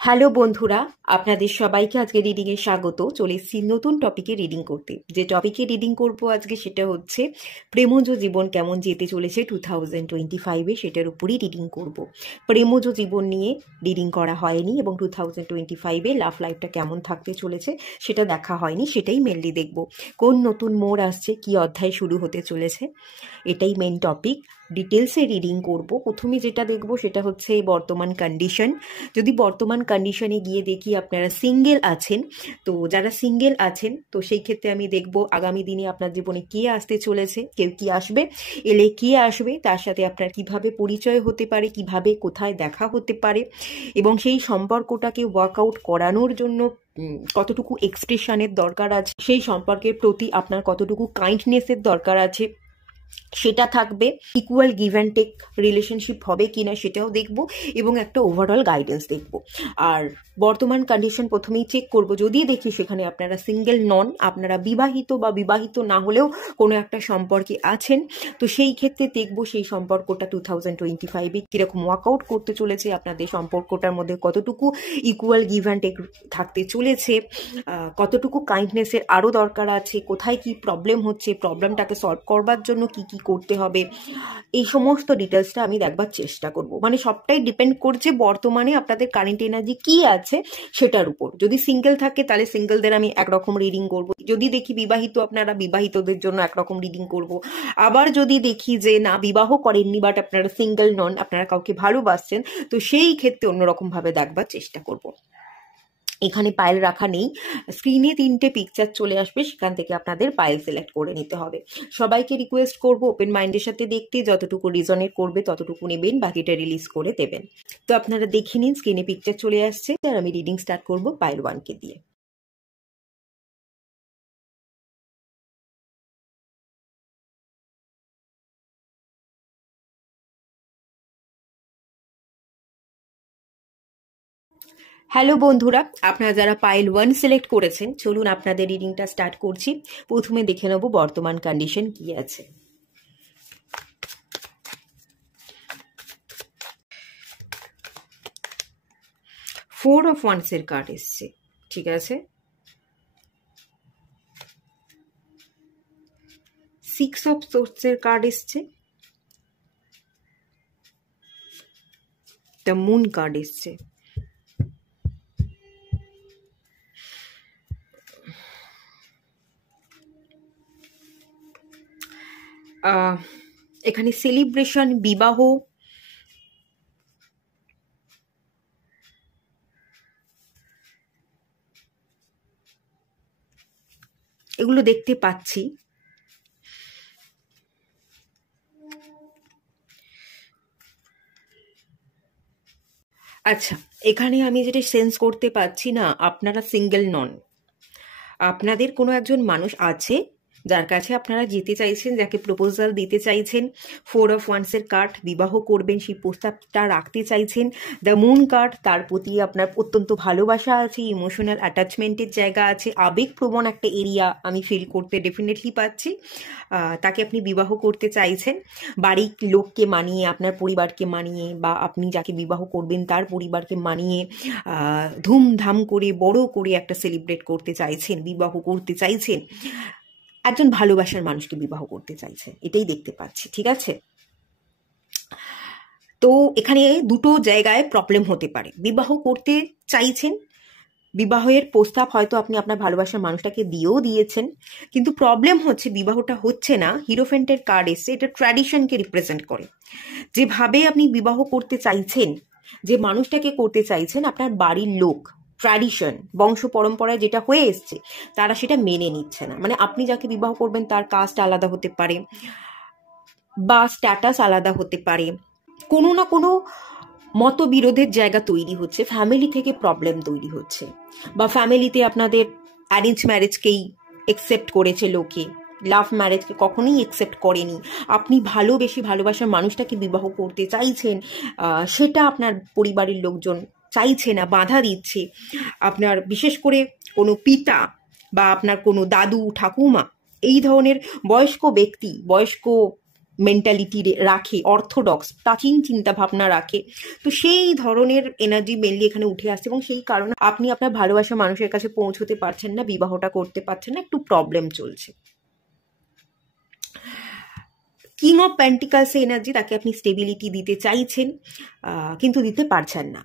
Hello বন্ধুরা, আপনাদের সবাইকে আজকে রিডিংয়ে স্বাগত। চলে এসেছি নতুন টপিকে রিডিং করতে। যে টপিকে রিডিং করব আজকে সেটা হচ্ছে প্রেমজ জীবন কেমন যেতে চলেছে 2025-এ, সেটার উপরই রিডিং করব। প্রেমজ জীবন নিয়ে রিডিং করা হয়নি এবং 2025-এ লাভ লাইফটা কেমন থাকতে চলেছে সেটা দেখা হয়নি, সেটাই মেনলি দেখব। কোন নতুন মোড় আসছে, কি অধ্যায় শুরু হতে চলেছে, এটাই মেন টপিক। ডিটেলসে রিডিং করব। প্রথমে যেটা দেখব সেটা হচ্ছে বর্তমান কন্ডিশন। যদি বর্তমান কন্ডিশনে গিয়ে দেখি আপনারা সিঙ্গেল আছেন, তো যারা সিঙ্গেল আছেন তো সেই ক্ষেত্রে আমি দেখব আগামী দিনে আপনার জীবনে কে আসতে চলেছে, কেউ কি আসবে, এলে কে আসবে, তার সাথে আপনার কিভাবে পরিচয় হতে পারে, কিভাবে কোথায় দেখা হতে পারে, এবং সেই সম্পর্কটাকে ওয়ার্কআউট করানোর জন্য কতটুকু এক্সপ্রেশনের দরকার আছে, সেই সম্পর্কের প্রতি আপনার কতটুকু কাইন্ডনেসের দরকার আছে সেটা থাকবে। Equal give and take relationship হবে কিনা সেটাও দেখব, এবং একটা ওভারঅল গাইডেন্স দেখব। আর বর্তমান কন্ডিশন প্রথমেই চেক করব। যদি দেখি সেখানে আপনারা সিঙ্গেল নন, আপনারা বিবাহিত বা বিবাহিত না হলেও কোনো একটা সম্পর্কে আছেন, তো সেই ক্ষেত্রে দেখব সেই সম্পর্কটা 2025-এ কীরকম ওয়ার্কআউট করতে চলেছে, আপনাদের সম্পর্কটার মধ্যে কতটুকু ইকুয়াল গিভ অ্যান্ড টেক থাকতে চলেছে, কতটুকু কাইন্ডনেসের আরও দরকার আছে, কোথায় কি প্রবলেম হচ্ছে, প্রবলেমটাকে সলভ করবার জন্য কি কি করতে হবে, এই সমস্ত ডিটেলসটা আমি দেখবার চেষ্টা করব। মানে সবটাই ডিপেন্ড করছে বর্তমানে আপনাদের কারেন্ট এনার্জি কি আছে সেটার উপর। যদি সিঙ্গেল থাকে তাহলে সিঙ্গেলদের আমি একরকম রিডিং করব, যদি দেখি বিবাহিত আপনারা বিবাহিতদের জন্য একরকম রিডিং করব, আবার যদি দেখি যে না বিবাহ করেননি বাট আপনারা সিঙ্গেল নন, আপনারা কাউকে ভালোবাসছেন, তো সেই ক্ষেত্রে অন্যরকমভাবে দেখবার চেষ্টা করব। এখানে পাইল রাখা নেই, স্ক্রিনে 3টে পিকচার চলে আসবে, সেখান থেকে আপনাদের পাইল সিলেক্ট করে নিতে হবে। সবাইকে রিকোয়েস্ট করব ওপেন মাইন্ডের সাথে দেখতে, যতটুকু রিজনেট করবে ততটুকু নেবেন, বাকিটা রিলিজ করে দেবেন। তো আপনারা দেখে নিন, স্ক্রিনে পিকচার চলে আসছে, আর আমি রিডিং স্টার্ট করব পাইল 1কে দিয়ে। হ্যালো বন্ধুরা, আপনারা যারা পাইল 1 সিলেক্ট করেছেন, চলুন আপনাদের রিডিংটা স্টার্ট করছি। প্রথমে দেখে নেব বর্তমান কন্ডিশন কি আছে। ফোর অফ ওয়ান্সের কার্ড এসছে, ঠিক আছে। 6 অফ সোর্সের কার্ড এসছে, দ্য মুন কার্ড এসছে, এখানে সেলিব্রেশন, বিবাহ, এগুলো দেখতে পাচ্ছি। আচ্ছা, এখানে আমি যেটা সেন্স করতে পাচ্ছি, না আপনারা সিঙ্গেল নন, আপনাদের কোনো একজন মানুষ আছে যার কাছে আপনারা যেতে চাইছেন, যাকে প্রপোজাল দিতে চাইছেন। ফোর অফ ওয়ান্সের কার্ড, বিবাহ করবেন সেই প্রস্তাবটা রাখতে চাইছেন। দ্য মুন কার্ড, তার প্রতি আপনার অত্যন্ত ভালোবাসা আছে, ইমোশনাল অ্যাটাচমেন্টের জায়গা আছে, আবেগপ্রবণ একটা এরিয়া আমি ফিল করতে ডেফিনেটলি পাচ্ছি। তাকে আপনি বিবাহ করতে চাইছেন, বাড়ির লোককে মানিয়ে, আপনার পরিবারকে মানিয়ে, বা আপনি যাকে বিবাহ করবেন তার পরিবারকে মানিয়ে ধুমধাম করে বড় করে একটা সেলিব্রেট করতে চাইছেন, বিবাহ করতে চাইছেন, একজন ভালোবাসার মানুষকে বিবাহ করতে চাইছে, এটাই দেখতে পাচ্ছি, ঠিক আছে। তো এখানে দুটো জায়গায় প্রবলেম হতে পারে। বিবাহ করতে চাইছেন, বিবাহের প্রস্তাব হয়তো আপনি আপনার ভালোবাসার মানুষটাকে দিয়েও দিয়েছেন, কিন্তু প্রবলেম হচ্ছে বিবাহটা হচ্ছে না। হিরোফেন্টের কার্ড এসছে, এটা ট্র্যাডিশনকে রিপ্রেজেন্ট করে। যেভাবে আপনি বিবাহ করতে চাইছেন, যে মানুষটাকে করতে চাইছেন, আপনার বাড়ির লোক, ট্র্যাডিশন, বংশ পরম্পরায় যেটা হয়ে এসছে, তারা সেটা মেনে নিচ্ছে না। মানে আপনি যাকে বিবাহ করবেন তার কাস্ট আলাদা হতে পারে, বা স্ট্যাটাস আলাদা হতে পারে, কোনো না কোনো মতবিরোধের জায়গা তৈরি হচ্ছে, ফ্যামিলি থেকে প্রবলেম তৈরি হচ্ছে, বা ফ্যামিলিতে আপনাদের অ্যারেঞ্জ ম্যারেজকেই একসেপ্ট করেছে লোকে, লাভ ম্যারেজকে কখনোই একসেপ্ট করেনি। আপনি ভালোবাসার মানুষটাকে বিবাহ করতে চাইছেন, সেটা আপনার পরিবারের লোকজন চাইছে না, বাধা দিচ্ছে। আপনার বিশেষ করে কোনো পিতা বা আপনার কোনো দাদু ঠাকুমা, এই ধরনের বয়স্ক ব্যক্তি, বয়স্ক মেন্টালিটি রাখে, অর্থোডক্স প্রাচীন চিন্তাভাবনা রাখে, তো সেই ধরনের এনার্জি মেনলি এখানে উঠে আসছে এবং সেই কারণে আপনি আপনার ভালোবাসা মানুষের কাছে পৌঁছতে পারছেন না, বিবাহটা করতে পারছেন না, একটু প্রবলেম চলছে। কিং অফ পেন্টিকালস এনার্জি, তাকে আপনি স্টেবিলিটি দিতে চাইছেন কিন্তু দিতে পারছেন না।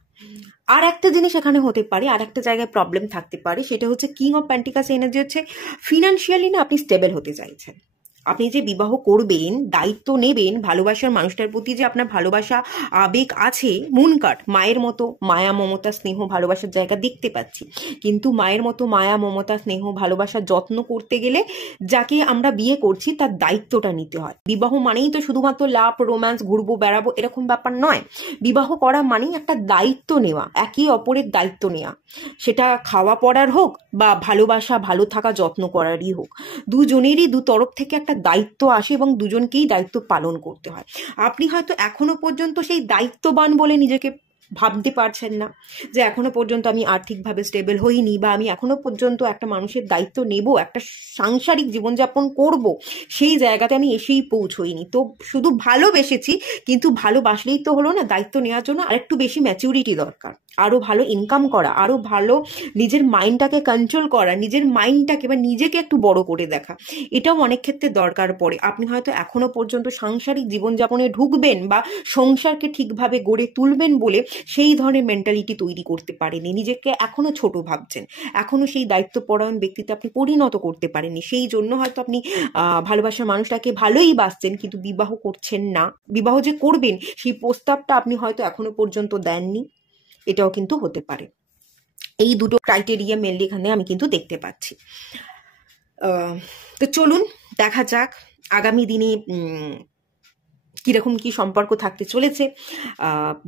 আর একটা জিনিস এখানে হতে পারে, আর একটা জায়গায় প্রবলেম থাকতে পারে, সেটা হচ্ছে কিং অফ পেন্টিকালস এনার্জি হচ্ছে ফিনান্সিয়ালি না আপনি স্টেবল হতে চাইছেন। আপনি যে বিবাহ করবেন, দায়িত্ব নেবেন, ভালোবাসার মানুষটার প্রতি যে আপনার ভালোবাসা আবেগ আছে, মন কাট মায়ের মতো মায়া মমতা স্নেহ ভালোবাসার জায়গা দেখতে পাচ্ছি, কিন্তু মায়ের মতো মায়া মমতা স্নেহ ভালোবাসার যত্ন করতে গেলে যাকে আমরা বিয়ে করছি তার দায়িত্বটা নিতে হয়। বিবাহ মানেই তো শুধুমাত্র লাভ রোম্যান্স ঘুরবো বেড়াবো এরকম ব্যাপার নয়। বিবাহ করা মানেই একটা দায়িত্ব নেওয়া, একে অপরের দায়িত্ব নেওয়া, সেটা খাওয়া পড়ার হোক বা ভালোবাসা ভালো থাকা যত্ন করারই হোক, দুজনেরই দু তরফ থেকে একটা দায়িত্ব আসে এবং দুজনকেই দায়িত্ব পালন করতে হয়। আপনি হয়তো এখনো পর্যন্ত সেই দায়িত্ববান বলে নিজেকে ভাবতে পারছেন না, যে এখনো পর্যন্ত আমি আর্থিকভাবে স্টেবল হইনি, বা আমি এখনো পর্যন্ত একটা মানুষের দায়িত্ব নেব, একটা সাংসারিক জীবনযাপন করব, সেই জায়গাতে আমি এসেই পৌঁছইনি। তো শুধু ভালোবেসেছি, কিন্তু ভালোবাসলেই তো হলো না, দায়িত্ব নেওয়ার জন্য আরেকটু বেশি ম্যাচিউরিটি দরকার, আরো ভালো ইনকাম করা, আরো ভালো নিজের মাইন্ডটাকে কন্ট্রোল করা, নিজের মাইন্ডটাকে বা নিজেকে একটু বড় করে দেখা, এটাও অনেক ক্ষেত্রে দরকার পড়ে। আপনি হয়তো এখনো পর্যন্ত সাংসারিক জীবনযাপনে ঢুকবেন বা সংসারকে ঠিকভাবে গড়ে তুলবেন বলে সেই ধরনের মেন্টালিটি তৈরি করতে পারেনি, নিজেকে এখনো ছোট ভাবছেন, এখনো সেই দায়িত্বপরায়ণ ব্যক্তিতে আপনি পরিণত করতে পারেননি, সেই জন্য হয়তো আপনি ভালোবাসার মানুষটাকে ভালোই বাসছেন কিন্তু বিবাহ করছেন না। বিবাহ যে করবেন সেই প্রস্তাবটা আপনি হয়তো এখনো পর্যন্ত দেননি, এটাও কিন্তু হতে পারে। এই দুটো ক্রাইটেরিয়া মেনলি এখানে আমি কিন্তু দেখতে পাচ্ছি। তো চলুন দেখা যাক আগামী দিনে কিরকম কি সম্পর্ক থাকতে চলেছে,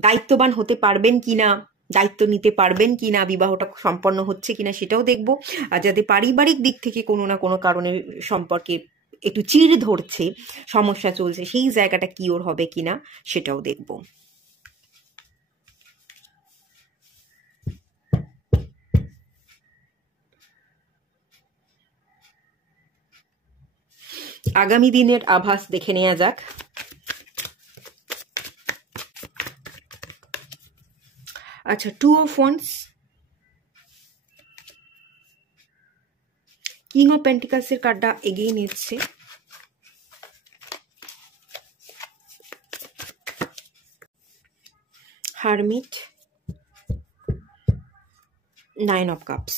দায়িত্ববান হতে পারবেন কিনা, দায়িত্ব নিতে পারবেন কিনা, বিবাহটা সম্পন্ন হচ্ছে কিনা সেটাও দেখবো। আর যাতে পারিবারিক দিক থেকে কোনো না কোনো কারণে সম্পর্কে একটু চিড় ধরছে, সমস্যা চলছে, সেই জায়গাটা কিওর হবে কিনা সেটাও দেখবো। আগামী দিনের আভাস দেখে নেওয়া যাক। আচ্ছা, 2 of Wands, king of pentacles এর কার্ডটা এগিয়ে নিচ্ছে, হারমিট, 9 of Cups,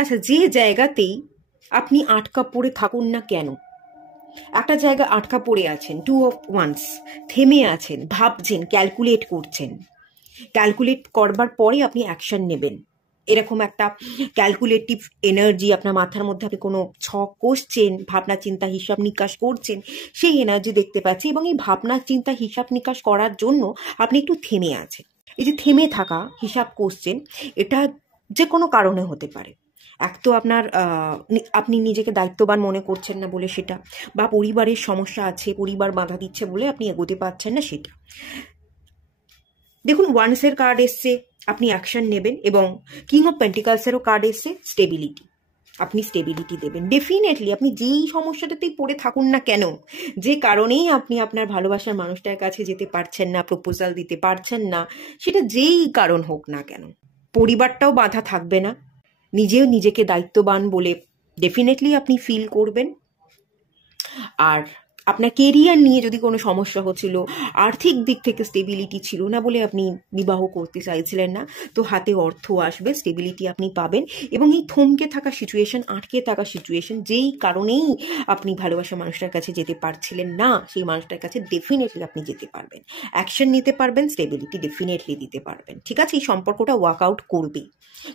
আচ্ছা যে জায়গাতেই আপনি আটকা পড়ে থাকুন না কেন, একটা জায়গা আটকা পড়ে আছেন, 2 of Wands, থেমে আছেন, ভাবছেন, ক্যালকুলেট করছেন, ক্যালকুলেট করবার পরে আপনি অ্যাকশন নেবেন, এরকম একটা ক্যালকুলেটিভ এনার্জি আপনার মাথার মধ্যে, আপনি কোনো ছক কষছেন, ভাবনা চিন্তা হিসাব নিকাশ করছেন, সেই এনার্জি দেখতে পাচ্ছি। এবং এই ভাবনা চিন্তা হিসাব নিকাশ করার জন্য আপনি একটু থেমে আছেন। এই যে থেমে থাকা, হিসাব কষছেন, এটা যে কোনো কারণে হতে পারে। এক তো আপনার আপনি নিজেকে দায়িত্ববান মনে করছেন না বলে সেটা, বা পরিবারের সমস্যা আছে, পরিবার বাধা দিচ্ছে বলে আপনি এগোতে পারছেন না সেটা। দেখুন ওয়ান্সের কার্ড এসছে, আপনি অ্যাকশন নেবেন, এবং কিং অফ পেন্টিকালসেরও কার্ড এসছে, স্টেবিলিটি, আপনি স্টেবিলিটি দেবেন। ডেফিনেটলি আপনি যেই সমস্যাটাতেই পড়ে থাকুন না কেন, যে কারণেই আপনি আপনার ভালোবাসার মানুষটার কাছে যেতে পারছেন না, প্রপোজাল দিতে পারছেন না, সেটা যেই কারণ হোক না কেন, পরিবারটাও বাধা থাকবে না, নিজেও নিজেকে দায়িত্ববান বলে ডেফিনেটলি আপনি ফিল করবেন। আর আপনার কেরিয়ার নিয়ে যদি কোনো সমস্যা হচ্ছিল, আর্থিক দিক থেকে স্টেবিলিটি ছিল না বলে আপনি বিবাহ করতে চাইছিলেন না, তো হাতে অর্থ আসবে, স্টেবিলিটি আপনি পাবেন। এবং এই থমকে থাকা সিচুয়েশন, আটকে থাকা সিচুয়েশন, যেই কারণেই আপনি ভালোবাসা মানুষটার কাছে যেতে পারছিলেন না, সেই মানুষটার কাছে ডেফিনেটলি আপনি যেতে পারবেন, অ্যাকশন নিতে পারবেন, স্টেবিলিটি ডেফিনেটলি দিতে পারবেন। ঠিক আছে, এই সম্পর্কটা ওয়ার্কআউট করবে।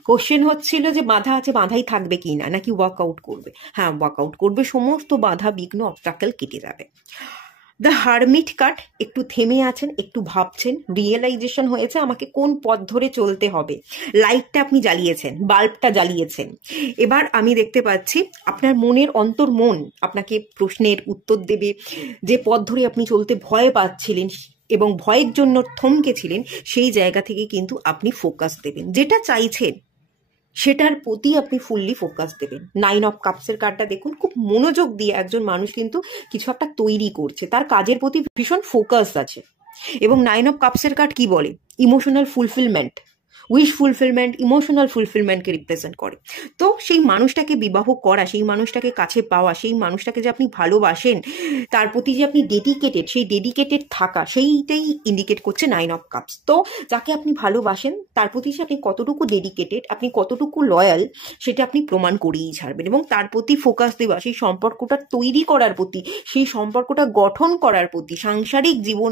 কোশ্চেন হচ্ছিল যে বাধা আছে, বাধাই থাকবে কি না, নাকি ওয়ার্কআউট করবে। হ্যাঁ, ওয়ার্কআউট করবে, সমস্ত বাধা বিঘ্ন অবস্টাকেল কেটে যাবে। দ্য হারমিট কার্ড, একটু থেমে আছেন, একটু ভাবছেন, রিয়েলাইজেশন হয়েছে আমাকে কোন পথ ধরে চলতে হবে। লাইটটা আপনি জ্বালিয়েছেন, বাল্বটা জ্বালিয়েছেন। এবার আমি দেখতে পাচ্ছি আপনার মনের মন আপনাকে প্রশ্নের উত্তর দেবে। যে পথ ধরে আপনি চলতে ভয় পাচ্ছিলেন এবং ভয়ের জন্য থমকেছিলেন, সেই জায়গা থেকে কিন্তু আপনি ফোকাস দেবেন। যেটা চাইছেন সেটার প্রতি আপনি ফুললি ফোকাস দেবেন। 9 অফ কাপসের কার্ডটা দেখুন, খুব মনোযোগ দিয়ে একজন মানুষ কিন্তু কিছু একটা তৈরি করছে, তার কাজের প্রতি ভীষণ ফোকাস আছে। এবং 9 অফ কাপসের কার্ড কি বলে? Emotional fulfilment, wish fulfilment, emotional ফুলফিলমেন্টকে রিপ্রেজেন্ট করে। তো সেই মানুষটাকে বিবাহ করা, সেই মানুষটাকে কাছে পাওয়া, সেই মানুষটাকে যে আপনি ভালোবাসেন, তার প্রতি যে আপনি ডেডিকেটেড, সেই ডেডিকেটেড থাকা, সেইটাই ইন্ডিকেট করছে 9 অফ কাপস। তো যাকে আপনি ভালোবাসেন তার প্রতি যে আপনি কতটুকু ডেডিকেটেড, আপনি কতটুকু লয়াল, সেটা আপনি প্রমাণ করেই ছাড়বেন। এবং তার প্রতি ফোকাস দেওয়া, সেই সম্পর্কটা তৈরি করার প্রতি, সেই সম্পর্কটা গঠন করার প্রতি, সাংসারিক জীবন,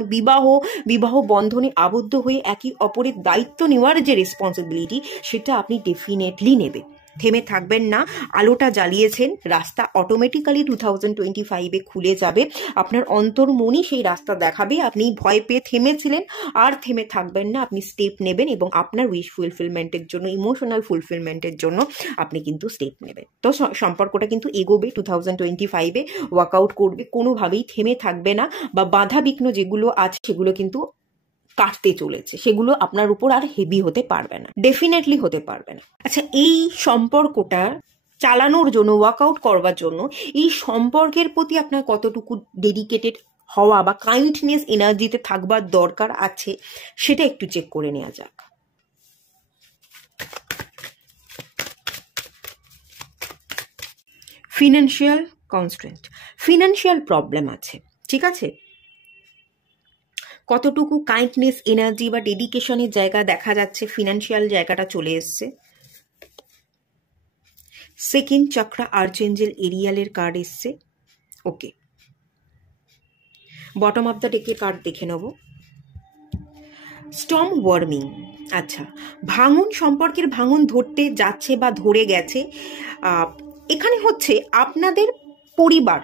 বিবাহ বন্ধনে আবদ্ধ হয়ে একে অপরের দায়িত্ব নেওয়ার যে রেসপন্সিবিলিটি, সেটা আপনি ডেফিনেটলি নেবেন। থেমে থাকবেন না। আলোটা জ্বালিয়েছেন, রাস্তা অটোমেটিক্যালি 2025-এ খুলে যাবে। আপনার অন্তর্মনই সেই রাস্তা দেখাবে। আপনি ভয় পেয়ে থেমেছিলেন, আর থেমে থাকবেন না, আপনি স্টেপ নেবেন এবং আপনার উইশ ফুলফিলমেন্টের জন্য, ইমোশনাল ফুলফিলমেন্টের জন্য আপনি কিন্তু স্টেপ নেবেন। তো সম্পর্কটা কিন্তু এগোবে 2025-এ, ওয়ার্কআউট করবে, কোনোভাবেই থেমে থাকবে না। বা বাধা বিঘ্ন যেগুলো আছে সেগুলো কিন্তু কাটতে চলেছে, সেগুলো আপনার উপর আর হেভি হতে পারবে না, ডেফিনেটলি হতে পারবে না। আচ্ছা, এই সম্পর্কটা চালানোর জন্য, ওয়ার্কআউট করবার জন্য, এই সম্পর্কের প্রতি আপনার কতটুকু ডেডিকেটেড হওয়া বা কাইন্ডনেস এনার্জিতে থাকবার দরকার আছে, সেটা একটু চেক করে নেওয়া যাক। ফিনান্সিয়াল কনস্ট্রেন্ট, ফিনান্সিয়াল প্রবলেম আছে, ঠিক আছে। কতটুকু কাইন্ডনেস এনার্জি বা ডেডিকেশনের জায়গা দেখা যাচ্ছে, ফিনান্সিয়াল জায়গাটা চলে এসছে। সেকেন্ড চক্রা আর্চেঞ্জেল এরিয়ালের কার্ড এসছে। ওকে, বটম অফ দ্য ডেকের কার্ড দেখে নেব। স্টর্ম ওয়ার্মিং, আচ্ছা, ভাঙন, সম্পর্কের ভাঙন ধরতে যাচ্ছে বা ধরে গেছে। এখানে হচ্ছে আপনাদের পরিবার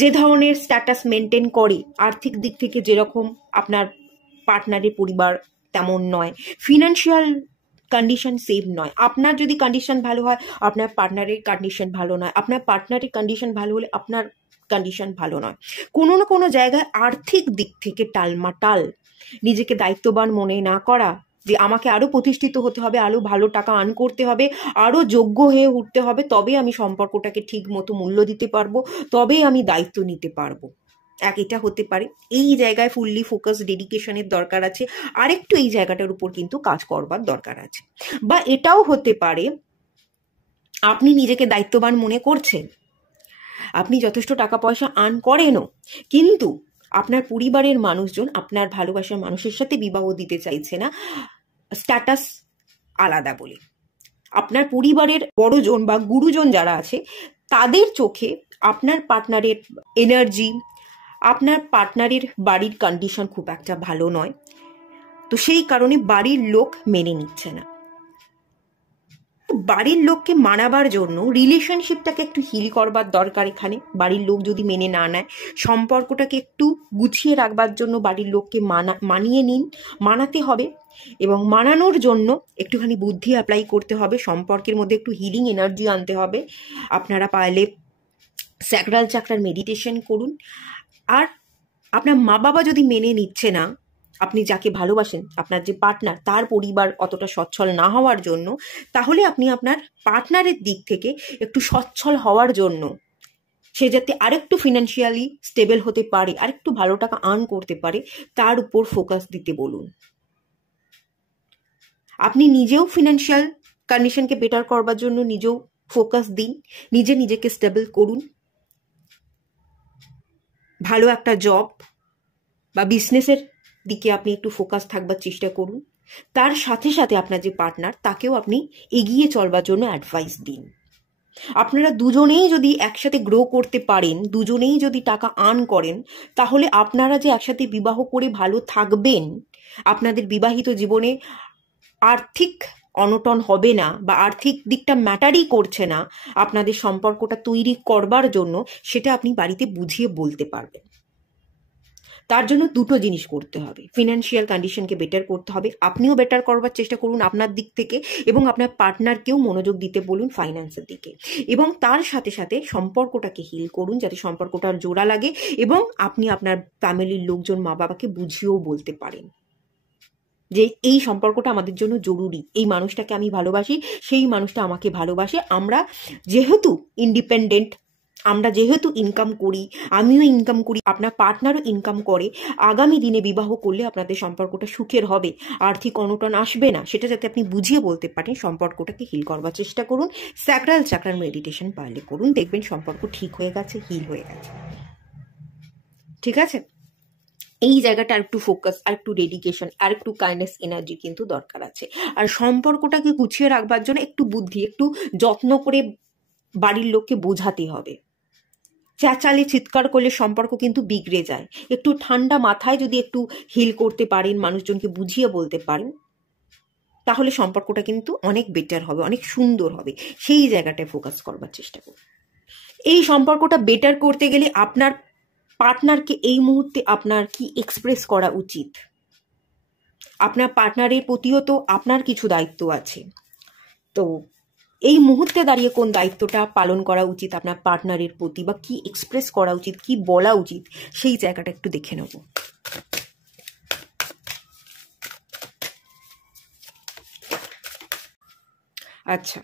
যে ধরনের স্ট্যাটাস মেনটেন করে, আর্থিক দিক থেকে যেরকম আপনার পার্টনারের পরিবার তেমন নয়, ফিনান্সিয়াল কন্ডিশন সেভ নয়। আপনার যদি কন্ডিশন ভালো হয়, আপনার পার্টনারের কন্ডিশন ভালো নয়, আপনার পার্টনারের কন্ডিশন ভালো হলে আপনার কন্ডিশন ভালো নয়। কোনো না কোনো জায়গায় আর্থিক দিক থেকে টালমাটাল, নিজেকে দায়িত্ববান মনে না করা, যে আমাকে আরো প্রতিষ্ঠিত হতে হবে, আরো ভালো টাকা আর্ন করতে হবে, আরো যোগ্য হয়ে উঠতে হবে, তবে আমি সম্পর্কটাকে ঠিক মতো মূল্য দিতে পারবো, তবে আমি দায়িত্ব নিতে পারবো। এটা হতে পারে। এই জায়গায় ফুললি ফোকাস ডেডিকেশনের দরকার আছে, আরেকটু এই জায়গাটার উপর কিন্তু কাজ করবার দরকার আছে। বা এটাও হতে পারে আপনি নিজেকে দায়িত্ববান মনে করছেন, আপনি যথেষ্ট টাকা পয়সা আর্ন করেনও, কিন্তু আপনার পরিবারের মানুষজন আপনার ভালোবাসার মানুষের সাথে বিবাহ দিতে চাইছে না, স্ট্যাটাস আলাদা বলে। আপনার পরিবারের বড়জন বা গুরুজন যারা আছে, তাদের চোখে আপনার পার্টনারের এনার্জি, আপনার পার্টনারের বাড়ির কন্ডিশন খুব একটা ভালো নয়। তো সেই কারণে বাড়ির লোক মেনে নিচ্ছে না। বাড়ির লোককে মানাবার জন্য রিলেশনশিপটাকে একটু হিল করবার দরকার। এখানে বাড়ির লোক যদি মেনে না নেয়, সম্পর্কটাকে একটু গুছিয়ে রাখবার জন্য বাড়ির লোককে মানিয়ে নিন, মানাতে হবে। এবং মানানোর জন্য একটুখানি বুদ্ধি অ্যাপ্লাই করতে হবে, সম্পর্কের মধ্যে একটু হিলিং এনার্জি আনতে হবে। আপনারা পারলে স্যাক্রাল চাকরার মেডিটেশন করুন। আর আপনার মা বাবা যদি মেনে নিচ্ছে না, আপনি যাকে ভালোবাসেন, আপনার যে পার্টনার, তার পরিবার অতটা সচ্ছল না হওয়ার জন্য, তাহলে আপনি আপনার পার্টনারের দিক থেকে একটু সচ্ছল হওয়ার জন্য, সে যাতে আরেকটু ফিনান্সিয়ালি স্টেবল হতে পারে, আরেকটু ভালো টাকা আর্ন করতে পারে, তার উপর ফোকাস দিতে বলুন। আপনি নিজেও ফিনান্সিয়াল কন্ডিশনকে বেটার করবার জন্য নিজেও ফোকাস দিন, নিজেকে স্টেবল করুন। ভালো একটা জব বা বিজনেসের দিকে আপনি একটু ফোকাস থাকবার চেষ্টা করুন। তার সাথে সাথে আপনার যে পার্টনার, তাকেও আপনি এগিয়ে চলবার জন্য অ্যাডভাইস দিন। আপনারা দুজনেই যদি একসাথে গ্রো করতে পারেন, দুজনেই যদি টাকা আর্ন করেন, তাহলে আপনারা যে একসাথে বিবাহ করে ভালো থাকবেন, আপনাদের বিবাহিত জীবনে আর্থিক অনটন হবে না বা আর্থিক দিকটা ম্যাটারই করছে না আপনাদের সম্পর্কটা তৈরি করবার জন্য, সেটা আপনি বাড়িতে বুঝিয়ে বলতে পারবেন। তার জন্য দুটো জিনিস করতে হবে, ফিনান্সিয়াল কন্ডিশনকে বেটার করতে হবে, আপনিও বেটার করবার চেষ্টা করুন আপনার দিক থেকে, এবং আপনার পার্টনারকেও মনোযোগ দিতে বলুন ফাইন্যান্সের দিকে, এবং তার সাথে সাথে সম্পর্কটাকে হিল করুন যাতে সম্পর্কটার জোড়া লাগে, এবং আপনি আপনার ফ্যামিলির লোকজন মা বাবাকে বুঝিয়েও বলতে পারেন যে এই সম্পর্কটা আমাদের জন্য জরুরি, এই মানুষটাকে আমি ভালোবাসি, সেই মানুষটা আমাকে ভালোবাসে, আমরা যেহেতু ইন্ডিপেন্ডেন্ট, আমরা যেহেতু ইনকাম করি, আমিও ইনকাম করি, আপনার পার্টনারও ইনকাম করে, আগামী দিনে বিবাহ করলে আপনাদের সম্পর্কটা সুখের হবে, আর্থিক অনটন আসবে না, সেটা যাতে আপনি বুঝিয়ে বলতে পারেন, সম্পর্কটাকে হিল করবার চেষ্টা করুন। স্যাক্রাল চাকরার মেডিটেশন পারলে করুন, দেখবেন সম্পর্ক ঠিক হয়ে গেছে, হিল হয়ে গেছে। ঠিক আছে, এই জায়গাটা আর একটু ফোকাস, আর একটু ডেডিকেশন, আর একটু কাইন্ডনেস এনার্জি কিন্তু দরকার আছে। আর সম্পর্কটাকে গুছিয়ে রাখবার জন্য একটু বুদ্ধি, একটু যত্ন করে বাড়ির লোককে বোঝাতে হবে। চেঁচালে চিৎকার করলে সম্পর্ক কিন্তু বিগড়ে যায়। একটু ঠান্ডা মাথায় যদি একটু হিল করতে পারেন, মানুষজনকে বুঝিয়ে বলতে পারেন, তাহলে সম্পর্কটা কিন্তু অনেক বেটার হবে, অনেক সুন্দর হবে। সেই জায়গাটায় ফোকাস করবার চেষ্টা করুন। এই সম্পর্কটা বেটার করতে গেলে আপনার পার্টনারকে এই মুহূর্তে আপনার কি এক্সপ্রেস করা উচিত? আপনার পার্টনারের প্রতিও তো আপনার কিছু দায়িত্ব আছে, তো এই মুহূর্তে দাঁড়িয়ে কোন দায়িত্বটা পালন করা উচিত আপনার পার্টনারের প্রতি, বা কি এক্সপ্রেস করা উচিত, কি বলা উচিত, সেই জায়গাটা একটু দেখে নেব। আচ্ছা,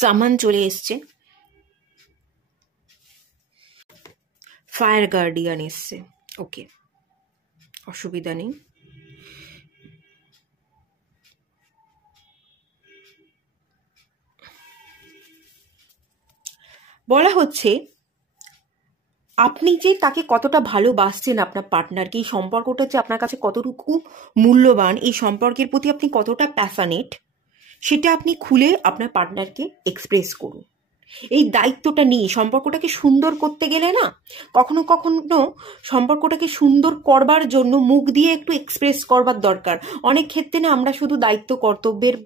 সামান চলে এসছে, ফায়ার গার্ডিয়ান এসছে, ওকে, অসুবিধা নেই। বলা হচ্ছে আপনি যে তাকে কতটা ভালোবাসছেন, আপনার পার্টনারকে, এই সম্পর্কটা যে আপনার কাছে কতটুকু মূল্যবান, এই সম্পর্কের প্রতি আপনি কতটা প্যাশনেট, সেটা আপনি খুলে আপনার পার্টনারকে এক্সপ্রেস করুন। এই দায়িত্বটা নিয়ে সম্পর্কটাকে সুন্দর করতে গেলে না, কখনো কখনো সম্পর্কটাকে সুন্দর করবার জন্য মুখ দিয়ে একটু এক্সপ্রেস করবার দরকার। অনেক ক্ষেত্রে না আমরা শুধু দায়িত্ব কর্তব্যের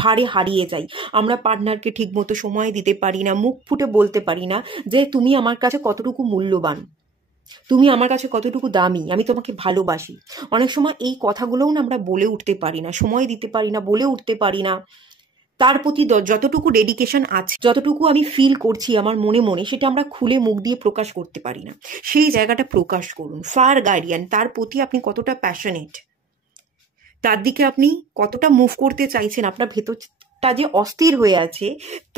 ভারে হারিয়ে যাই, আমরা পার্টনারকে ঠিক মতো সময় দিতে পারি না, মুখ ফুটে বলতে পারি না যে তুমি আমার কাছে কতটুকু মূল্যবান, তুমি আমার কাছে কতটুকু দামি, আমি তোমাকে ভালোবাসি। অনেক সময় এই কথাগুলোও না আমরা বলে উঠতে পারি না, সময় দিতে পারি না, বলে উঠতে পারি না। তার প্রতি যতটুকু ডেডিকেশন আছে, যতটুকু আমি ফিল করছি আমার মনে মনে, সেটা আমরা খুলে মুখ দিয়ে প্রকাশ করতে পারি না। সেই জায়গাটা প্রকাশ করুন। ফায়ার গার্ডিয়ান, তার প্রতি আপনি কতটা প্যাশনেট, তার দিকে আপনি কতটা মুভ করতে চাইছেন, আপনার ভেতরটা যে অস্থির হয়ে আছে,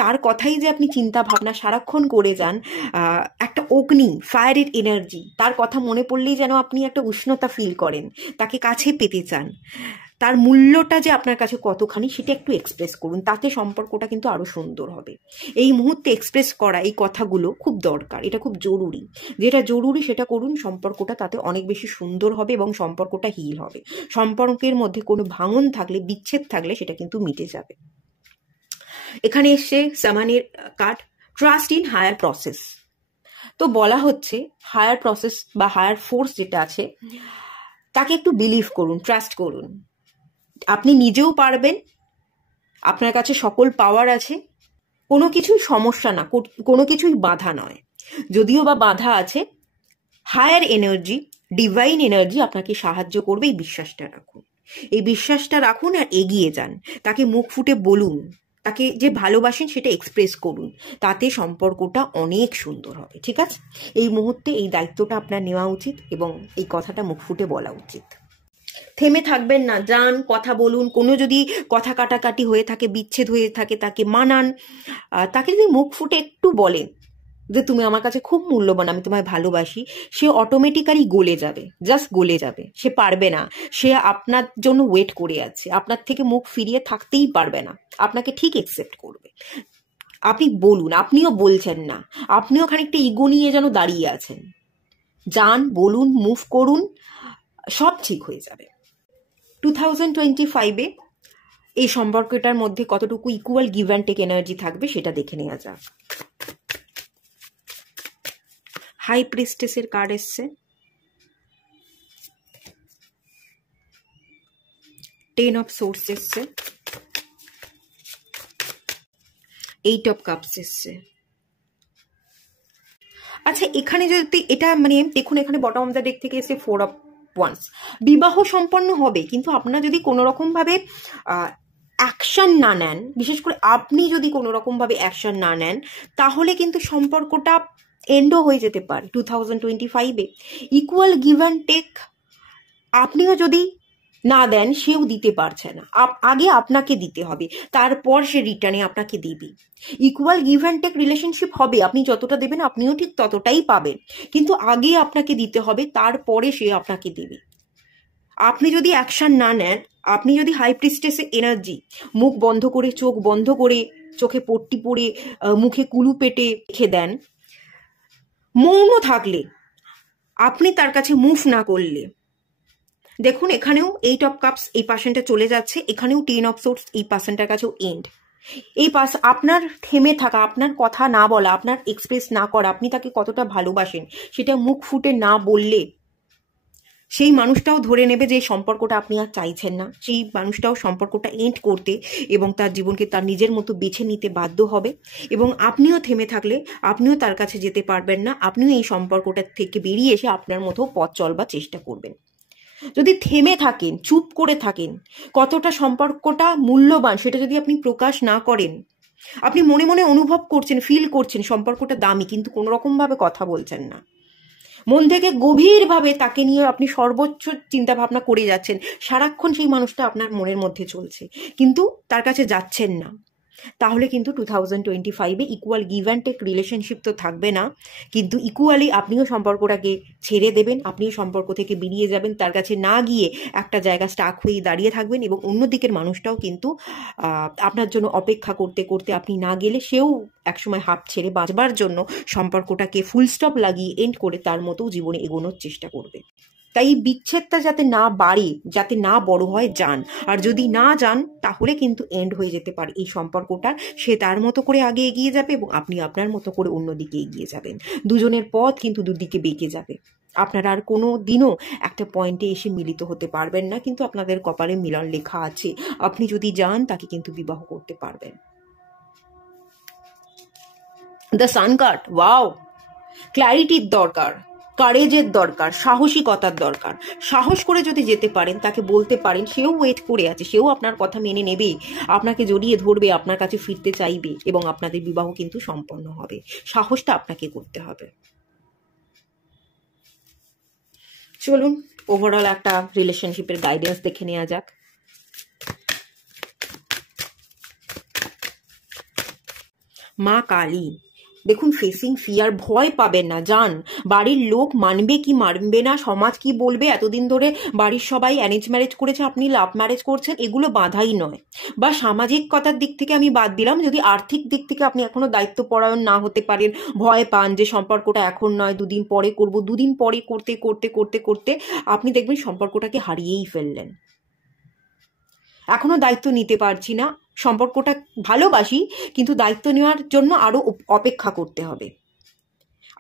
তার কথাই যে আপনি চিন্তা ভাবনা সারাক্ষণ করে যান, একটা অগ্নি, ফায়ারের এনার্জি, তার কথা মনে পড়লেই যেন আপনি একটা উষ্ণতা ফিল করেন, তাকে কাছে পেতে চান, তার মূল্যটা যে আপনার কাছে কতখানি সেটা একটু এক্সপ্রেস করুন, তাতে সম্পর্কটা কিন্তু আরো সুন্দর হবে। এই মুহূর্তে এক্সপ্রেস করা এই কথাগুলো খুব দরকার, এটা খুব জরুরি, যেটা জরুরি সেটা করুন, সম্পর্কটা তাতে অনেক বেশি সুন্দর হবে এবং সম্পর্কটা হিল হবে। সম্পর্কের মধ্যে কোনো ভাঙন থাকলে, বিচ্ছেদ থাকলে সেটা কিন্তু মিটে যাবে। এখানে এসছে সামানের card, trust in higher process. তো বলা হচ্ছে হায়ার প্রসেস বা হায়ার ফোর্স যেটা আছে, তাকে একটু বিলিভ করুন, ট্রাস্ট করুন। আপনি নিজেও পারবেন, আপনার কাছে সকল পাওয়ার আছে, কোনো কিছুই সমস্যা না, কোনো কিছুই বাধা নয়। যদিও বা বাধা আছে, হায়ার এনার্জি, ডিভাইন এনার্জি আপনাকে সাহায্য করবে, এই বিশ্বাসটা রাখুন। এই বিশ্বাসটা রাখুন আর এগিয়ে যান। তাকে মুখ ফুটে বলুন, তাকে যে ভালোবাসেন সেটা এক্সপ্রেস করুন, তাতে সম্পর্কটা অনেক সুন্দর হবে। ঠিক আছে, এই মুহূর্তে এই দায়িত্বটা আপনার নেওয়া উচিত এবং এই কথাটা মুখ ফুটে বলা উচিত। থেমে থাকবেন না, যান, কথা বলুন। কোনো যদি কথা কাটাকাটি হয়ে থাকে, বিচ্ছেদ হয়ে থাকে, তাকে মানান। তাকে যদি মুখ ফুটে একটু বলেন যে তুমি আমার কাছে খুব মূল্যবান, আমি তোমায় ভালোবাসি, সে অটোমেটিক্যালি গলে যাবে, জাস্ট গলে যাবে। সে পারবে না, সে আপনার জন্য ওয়েট করে আছে, আপনার থেকে মুখ ফিরিয়ে থাকতেই পারবে না, আপনাকে ঠিক একসেপ্ট করবে। আপনি বলুন, আপনিও বলছেন না, আপনিও খানিকটা ইগো নিয়ে যেন দাঁড়িয়ে আছেন। যান, বলুন, মুভ করুন, সব ঠিক হয়ে যাবে। 2025-এ এই সম্পর্কটার মধ্যে কতটুকু equal give and take energy থাকবে সেটা দেখে নেওয়া যাক। হাই প্রিস্টেসের কার্ড এসছে, 10 অফ সোর্স এসছে, 8 অফ কাপস এসছে। আচ্ছা, আচ্ছা, এখানে যদি এটা মানে দেখুন, এখানে বটম অফ দ্য ডেক থেকে এসে 4 অফ ওয়ান্স, বিবাহ সম্পন্ন হবে, কিন্তু আপনারা যদি কোনো রকম ভাবে অ্যাকশন না নেন, বিশেষ করে আপনি যদি কোনো রকম ভাবে অ্যাকশন না নেন, তাহলে কিন্তু সম্পর্কটা এন্ডও হয়ে যেতে পারে 2025-এ। ইকুয়াল গিভ অ্যান্ড টেক আপনিও যদি না দেন, সেও দিতে পারছে না, আগে আপনাকে দিতে হবে, তারপর সে রিটার্নে আপনাকে দেবে। Equal give and take relationship হবে, আপনি যতটা দেবেন আপনিও ঠিক ততটাই পাবেন, কিন্তু আগে আপনাকে দিতে হবে, তারপরে সে আপনাকে দেবে। আপনি যদি অ্যাকশন না নেন, আপনি যদি হাই প্রিস্টেসে এনার্জি, মুখ বন্ধ করে, চোখ বন্ধ করে, চোখে পট্টি পরে, মুখে কুলু পেটে রেখে দেন, মৌন থাকলে, আপনি তার কাছে মুভ না করলে, দেখুন এখানেও 8 অফ কাপস এই পার্সনটা চলে যাচ্ছে, এখানেও 10 অফ সোর্স এই পার্সনটার কাছেও এন্ড। এই আপনার থেমে থাকা, আপনার কথা না বলা, আপনার এক্সপ্রেস না করা, আপনি তাকে কতটা ভালোবাসেন সেটা মুখ ফুটে না বললে, সেই মানুষটাও ধরে নেবে যে সম্পর্কটা আপনি আর চাইছেন না, সেই মানুষটাও সম্পর্কটা এন্ড করতে এবং তার জীবনকে তার নিজের মতো বেছে নিতে বাধ্য হবে। এবং আপনিও থেমে থাকলে আপনিও তার কাছে যেতে পারবেন না, আপনিও এই সম্পর্কটা থেকে বেরিয়ে এসে আপনার মতো পথ চলবার চেষ্টা করবেন। যদি থেমে থাকেন, চুপ করে থাকেন, কতটা সম্পর্কটা মূল্যবান সেটা যদি আপনি প্রকাশ না করেন, আপনি মনে মনে অনুভব করছেন, ফিল করছেন সম্পর্কটা দামি, কিন্তু কোনো রকমভাবে কথা বলছেন না, মন থেকে গভীরভাবে তাকে নিয়ে আপনি সর্বোচ্চ চিন্তা ভাবনা করে যাচ্ছেন, সারাক্ষণ সেই মানুষটা আপনার মনের মধ্যে চলছে, কিন্তু তার কাছে যাচ্ছেন না, তাহলে কিন্তু 2025-এ equal give and take relationship তো থাকবে না, কিন্তু ইকুয়ালি আপনিও সম্পর্কটাকে ছেড়ে দেবেন, আপনিও সম্পর্ক থেকে বেরিয়ে যাবেন, তার কাছে না গিয়ে একটা জায়গা স্টাক হয়ে দাঁড়িয়ে থাকবেন, এবং অন্যদিকের মানুষটাও কিন্তু আপনার জন্য অপেক্ষা করতে করতে, আপনি না গেলে সেও একসময় হাঁপ ছেড়ে বাঁচবার জন্য সম্পর্কটাকে ফুল স্টপ লাগিয়ে এন্ড করে তার মতো জীবনে এগোনোর চেষ্টা করবে। তাই বিচ্ছেদটা যাতে না বাড়ে, যাতে না বড় হয়, যান, আর যদি না যান তাহলে কিন্তু এন্ড হয়ে যেতে পারে এই সম্পর্কটার, সে তার মতো করে আগে এগিয়ে যাবে এবং আপনি আপনার মতো করে অন্যদিকে এগিয়ে যাবেন, দুজনের পথ কিন্তু দুদিকে বেঁকে যাবে, আপনারা আর কোনো দিনও একটা পয়েন্টে এসে মিলিত হতে পারবেন না, কিন্তু আপনাদের কপালে মিলন লেখা আছে, আপনি যদি যান তাকে কিন্তু বিবাহ করতে পারবেন। দ্য সান কার্ড, ওয়াও, ক্ল্যারিটির দরকার, কারেজের দরকার, সাহসিকতার দরকার, সাহস করে যদি যেতে পারেন, তাকে বলতে পারেন, সেও ওয়েট করে আছে, সেও আপনার কথা মেনে নেবে, আপনাকে জড়িয়ে ধরবে, আপনার কাছে ফিরতে চাইবে এবং আপনাদের বিবাহ কিন্তু সম্পন্ন হবে, সাহসটা আপনাকে করতে হবে। চলুন ওভারঅল একটা রিলেশনশিপের গাইডেন্স দেখে নেওয়া যাক। মা কালী, দেখুন ফেসিং ফিয়ার, ভয় পাবেন না, যান, বাড়ির লোক মানবে কি মানবে না, সমাজ কি বলবে, এতদিন ধরে বাড়ির সবাই অ্যারেঞ্জ ম্যারেজ করেছে, আপনি লাভ ম্যারেজ করছেন, এগুলো বাধাই নয়, বা সামাজিকতার দিক থেকে আমি বাদ দিলাম, যদি আর্থিক দিক থেকে আপনি এখনো দায়িত্বপরায়ণ না হতে পারেন, ভয় পান যে সম্পর্কটা এখন নয়, দুদিন পরে করব, দুদিন পরে করতে করতে করতে করতে আপনি দেখবেন সম্পর্কটাকে হারিয়েই ফেললেন, এখনো দায়িত্ব নিতে পারছি না, সম্পর্কটা ভালোবাসি কিন্তু দায়িত্ব নেওয়ার জন্য আরো অপেক্ষা করতে হবে,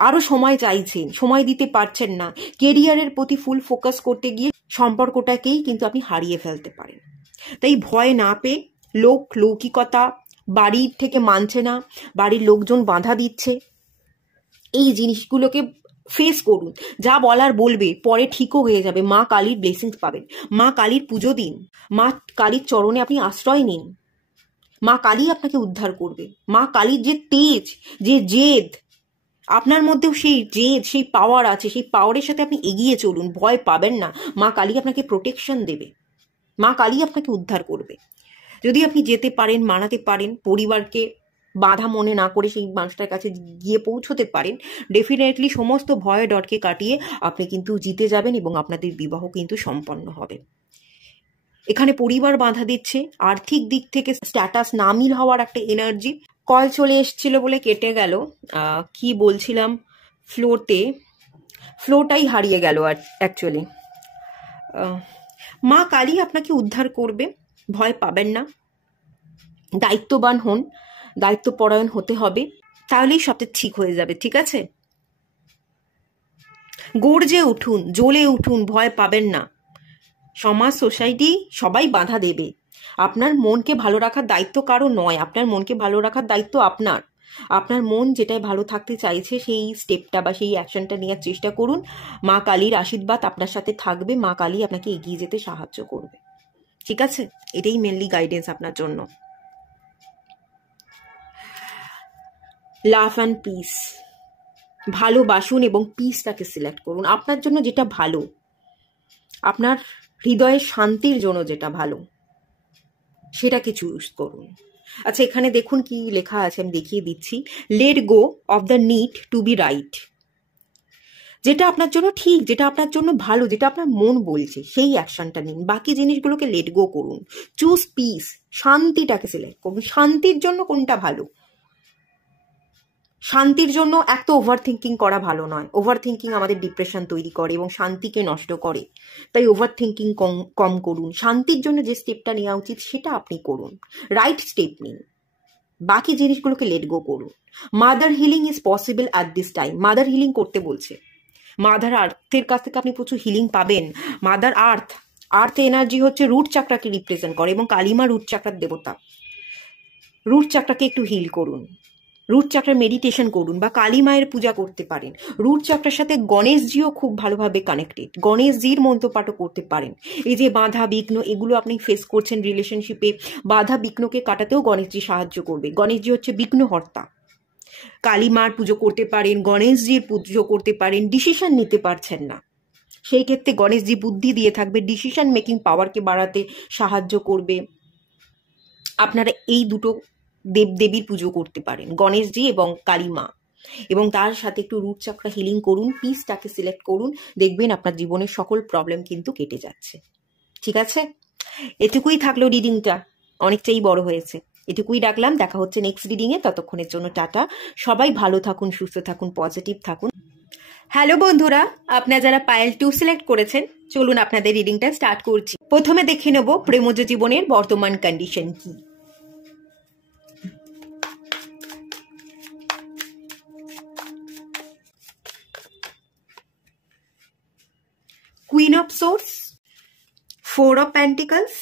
আরো সময় চাইছেন, সময় দিতে পারছেন না, কেরিয়ারের প্রতি ফুল ফোকাস করতে গিয়ে সম্পর্কটাকেই কিন্তু আপনি হারিয়ে ফেলতে পারেন। তাই ভয় না পেয়ে, লৌকিকতা, বাড়ির থেকে মানছে না, বাড়ির লোকজন বাধা দিচ্ছে, এই জিনিসগুলোকে ফেস করুন, যা বলার বলবে, পরে ঠিকও হয়ে যাবে, মা কালীর ব্লেসিংস পাবেন, মা কালীর পুজো দিন, মা কালীর চরণে আপনি আশ্রয় নিন, মা কালী আপনাকে উদ্ধার করবে, মা কালীর যে তেজ, যে জেদ, আপনার মধ্যেও সেই জেদ, সেই পাওয়ার আছে, সেই পাওয়ারের সাথে আপনি এগিয়ে চলুন, ভয় পাবেন না, মা কালী আপনাকে প্রোটেকশন দেবে, মা কালী আপনাকে উদ্ধার করবে। যদি আপনি যেতে পারেন, মানাতে পারেন, পরিবারকে বাধা মনে না করে সেই মানুষটার কাছে গিয়ে পৌঁছতে পারেন, ডেফিনেটলি সমস্ত ভয় ডরকে কাটিয়ে আপনি কিন্তু জিতে যাবেন এবং আপনাদের বিবাহ কিন্তু সম্পন্ন হবে। এখানে পরিবার বাধা দিচ্ছে, আর্থিক দিক থেকে স্ট্যাটাস নামিল হওয়ার একটা এনার্জি, কল চলে এসেছিল বলে কেটে গেল, কি বলছিলাম, ফ্লোটাই হারিয়ে গেল আর অ্যাকচুয়ালি। মা কালী আপনাকে উদ্ধার করবে, ভয় পাবেন না, দায়িত্ববান হন, দায়িত্বপরায়ণ হতে হবে, তাহলেই সব ঠিক হয়ে যাবে, ঠিক আছে? গর্জে উঠুন, জ্বলে উঠুন, ভয় পাবেন না, সমাজ সোসাইটি সবাই বাধা দেবে, আপনার মনকে ভালো রাখার দায়িত্ব কারো নয়, আপনার মনকে ভালো রাখার দায়িত্ব আপনার, আপনার মন যেটাই ভালো থাকতে চাইছে সেই স্টেপটা বা সেই অ্যাকশনটা নেওয়ার চেষ্টা করুন। মা কালীর আশীর্বাদ আপনার সাথে থাকবে, মা কালী আপনাকে এগিয়ে যেতে সাহায্য করবে। ঠিক আছে, এটাই মেনলি গাইডেন্স আপনার জন্য। লাভ অ্যান্ড পিস, ভালোবাসুন এবং পিসটাকে সিলেক্ট করুন। আপনার জন্য যেটা ভালো, আপনার হৃদয়ের শান্তির জন্য যেটা ভালো, সেটাকে চুজ করুন। আচ্ছা, এখানে দেখুন কি লেখা আছে, আমি দেখিয়ে দিচ্ছি। Let go of the need to be right. যেটা আপনার জন্য ঠিক, যেটা আপনার জন্য ভালো, যেটা আপনার মন বলছে, সেই অ্যাকশনটা নিন। বাকি জিনিসগুলোকে লেট গো করুন। চুজ পিস, শান্তিটাকে সিলেক্ট করুন। শান্তির জন্য কোনটা ভালো? শান্তির জন্য এত ওভার থিঙ্কিং করা ভালো নয়। ওভার থিঙ্কিং আমাদের ডিপ্রেশন তৈরি করে এবং শান্তিকে নষ্ট করে। তাই ওভার থিঙ্কিং কম করুন। শান্তির জন্য যে স্টেপটা নেওয়া উচিত সেটা আপনি করুন, রাইট স্টেপ নিন। বাকি জিনিসগুলোকে লেট গো করুন। Mother healing is possible at this time. Mother healing করতে বলছে। মাদার আর্থের কাছ থেকে আপনি প্রচুর হিলিং পাবেন। মাদার আর্থ এনার্জি হচ্ছে রুট চাকরাকে রিপ্রেজেন্ট করে এবং কালিমা রুট চাকরার দেবতা। রুট চাকরাকে একটু হিল করুন, রুট চাকরার মেডিটেশন করুন বা কালী মায়ের পূজা করতে পারেন। রুট চাকরার সাথে গণেশজিও খুব ভালোভাবে কানেক্টেড। গণেশজির মন্ত্রপাঠও করতে পারেন। এই যে বাধা বিঘ্ন এগুলো আপনি ফেস করছেন রিলেশনশিপে, বাধা বিঘ্নকে কাটাতেও গণেশজি সাহায্য করবে। গণেশজি হচ্ছে বিঘ্নহর্তা। কালী মার পুজো করতে পারেন, গণেশজির পুজো করতে পারেন। ডিসিশন নিতে পারছেন না, সেই ক্ষেত্রে গণেশজি বুদ্ধি দিয়ে থাকবে, ডিসিশন মেকিং পাওয়ারকে বাড়াতে সাহায্য করবে। আপনারা এই দুটো দেবদেবীর পুজো করতে পারেন, গণেশজি এবং কালী মা, এবং তার সাথে একটু রুট চাকরা হিলিং করুন, পিসটাকে সিলেক্ট করুন। দেখবেন আপনার জীবনের সকল প্রবলেম কিন্তু কেটে যাচ্ছে। ঠিক আছে, এটুকুই থাকলো রিডিংটা, অনেকটাই বড় হয়েছে। এটুকুই ডাকলাম, দেখা হচ্ছে নেক্সট রিডিংয়ে। ততক্ষণের জন্য টাটা। সবাই ভালো থাকুন, সুস্থ থাকুন, পজিটিভ থাকুন। হ্যালো বন্ধুরা, আপনারা যারা পায়েল 2 সিলেক্ট করেছেন, চলুন আপনাদের রিডিংটা স্টার্ট করছি। প্রথমে দেখে নেব প্রেমজ জীবনের বর্তমান কন্ডিশন কি। Queen of Swords, 4 of Pentacles,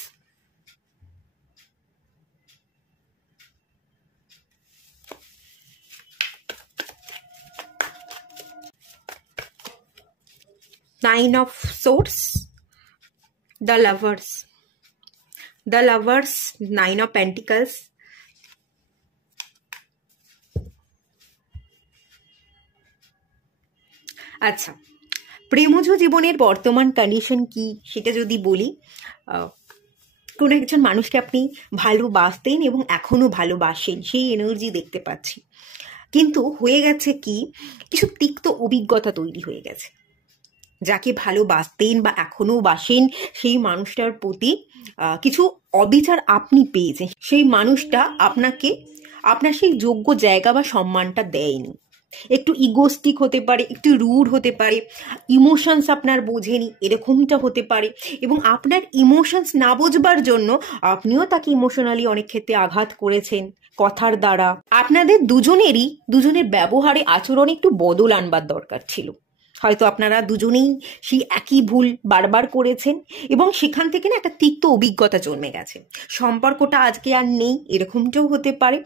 Nine of Swords, the Lovers, 9 of Pentacles, আচ্ছা, প্রেমজ জীবনের বর্তমান কন্ডিশন কি সেটা যদি বলি, কোনো একজন মানুষকে আপনি ভালোবাসতেন এবং এখনো ভালোবাসেন, সেই এনার্জি দেখতে পাচ্ছি। কিন্তু হয়ে গেছে কি, কিছু তিক্ত অভিজ্ঞতা তৈরি হয়ে গেছে। যাকে ভালোবাসতেন বা এখনো বাসেন সেই মানুষটার প্রতি কিছু অবিচার আপনি পেয়েছেন। সেই মানুষটা আপনাকে আপনার সেই যোগ্য জায়গা বা সম্মানটা দেয়নি। একটু ইগোস্টিক হতে পারে, একটু রুড হতে পারে, ইমোশনস আপনার বোঝেনি, এরকমটা হতে পারে। এবং আপনার ইমোশনস না বোঝবার জন্য আপনিও তাকে ইমোশনালি অনেক ক্ষেত্রে আঘাত করেছেন কথার দ্বারা। আপনাদের দুজনের ব্যবহারে আচরণে একটু বদল আনবার দরকার ছিল। হয়তো আপনারা দুজনেই সেই একই ভুল বারবার করেছেন এবং সেখান থেকে না একটা তিক্ত অভিজ্ঞতা জন্মে গেছে। সম্পর্কটা আজকে আর নেই, এরকমটাও হতে পারে।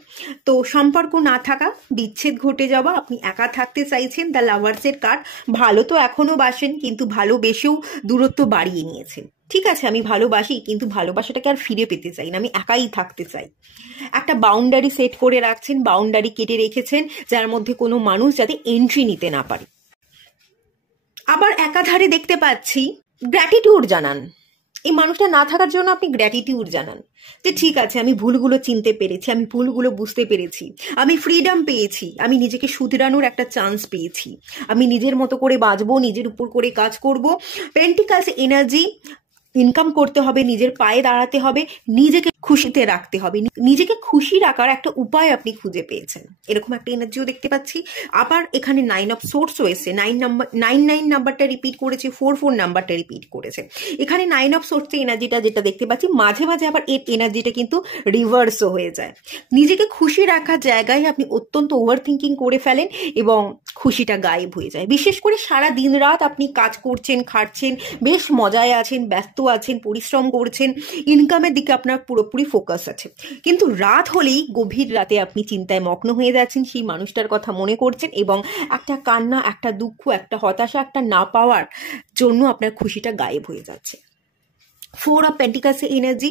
তো সম্পর্ক না থাকা, বিচ্ছেদ ঘটে যাওয়া, আপনি একা থাকতে চাইছেন। দ্য লাভার্সের কার্ড, ভালো তো এখনো বাসেন কিন্তু ভালোবেসেও দূরত্ব বাড়িয়ে নিয়েছেন। ঠিক আছে, আমি ভালোবাসি কিন্তু ভালোবাসাটাকে আর ফিরে পেতে চাই না, আমি একাই থাকতে চাই। একটা বাউন্ডারি সেট করে রাখছেন, বাউন্ডারি কেটে রেখেছেন, যার মধ্যে কোনো মানুষ যাতে এন্ট্রি নিতে না পারে। আবার একাধারে দেখতে পাচ্ছি গ্র্যাটিটিউড জানান। এই মানুষটা না থাকার জন্য আপনি গ্র্যাটিটিউড জানান যে ঠিক আছে, আমি ভুলগুলো চিনতে পেরেছি, আমি ভুলগুলো বুঝতে পেরেছি, আমি ফ্রিডম পেয়েছি, আমি নিজেকে শুধরানোর একটা চান্স পেয়েছি, আমি নিজের মতো করে বাঁচবো, নিজের উপর করে কাজ করব। পেন্টিকালস এনার্জি, ইনকাম করতে হবে, নিজের পায়ে দাঁড়াতে হবে, নিজেকে খুশিতে রাখতে হবে, নিজেকে খুশি রাখার একটা উপায় আপনি খুঁজে পেয়েছেন, এরকম একটা এনার্জিও দেখতে পাচ্ছি। আবার এখানে 9 অফ সোর্স রয়েছে, 9 নাম্বারটা রিপিট করেছে, 4 নাম্বারটা রিপিট করেছে। এখানে 9 অফ সোর্স এনার্জিটা যেটা দেখতে পাচ্ছি, মাঝে মাঝে আবার এর এনার্জিটা কিন্তু রিভার্সও হয়ে যায়। নিজেকে খুশি রাখার জায়গায় আপনি অত্যন্ত ওভার থিঙ্কিং করে ফেলেন এবং খুশিটা গায়েব হয়ে যায়। বিশেষ করে সারা দিন রাত আপনি কাজ করছেন, খাটছেন, বেশ মজায় আছেন, ব্যস্ত আছেন, পরিশ্রম করছেন, ইনকামের দিকে আপনার পুরো পুরোপুরি ফোকাস আছে, কিন্তু রাত হলেই গভীর রাতে আপনি চিন্তায় মগ্ন হয়ে যাচ্ছেন, সেই মানুষটার কথা মনে করছেন এবং একটা কান্না, একটা দুঃখ, একটা হতাশা, একটা না পাওয়ার জন্য আপনার খুশিটা গায়েব হয়ে যাচ্ছে। 4 অফ পেন্টিকালস এনার্জি,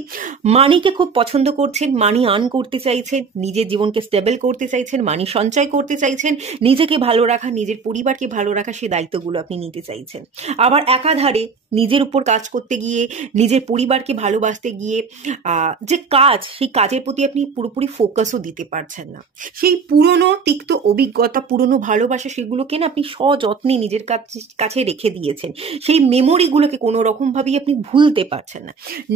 মানিকে খুব পছন্দ করছেন, মানি আর্ন করতে চাইছেন, নিজের জীবনকে স্টেবল করতে চাইছেন, মানি সঞ্চয় করতে চাইছেন, নিজেকে ভালো রাখা, নিজের পরিবারকে ভালো রাখা, সে দায়িত্বগুলো আপনি নিতে চাইছেন। আবার একাধারে নিজের উপর কাজ করতে গিয়ে, নিজের পরিবারকে ভালোবাসতে গিয়ে যে কাজ, সেই কাজের প্রতি আপনি পুরোপুরি ফোকাসও দিতে পারছেন না। সেই পুরনো তিক্ত অভিজ্ঞতা, পুরনো ভালোবাসা, সেগুলোকে না আপনি সযত্নে নিজের কাছে রেখে দিয়েছেন। সেই মেমোরিগুলোকে কোনো রকমভাবেই আপনি ভুলতে পারছেন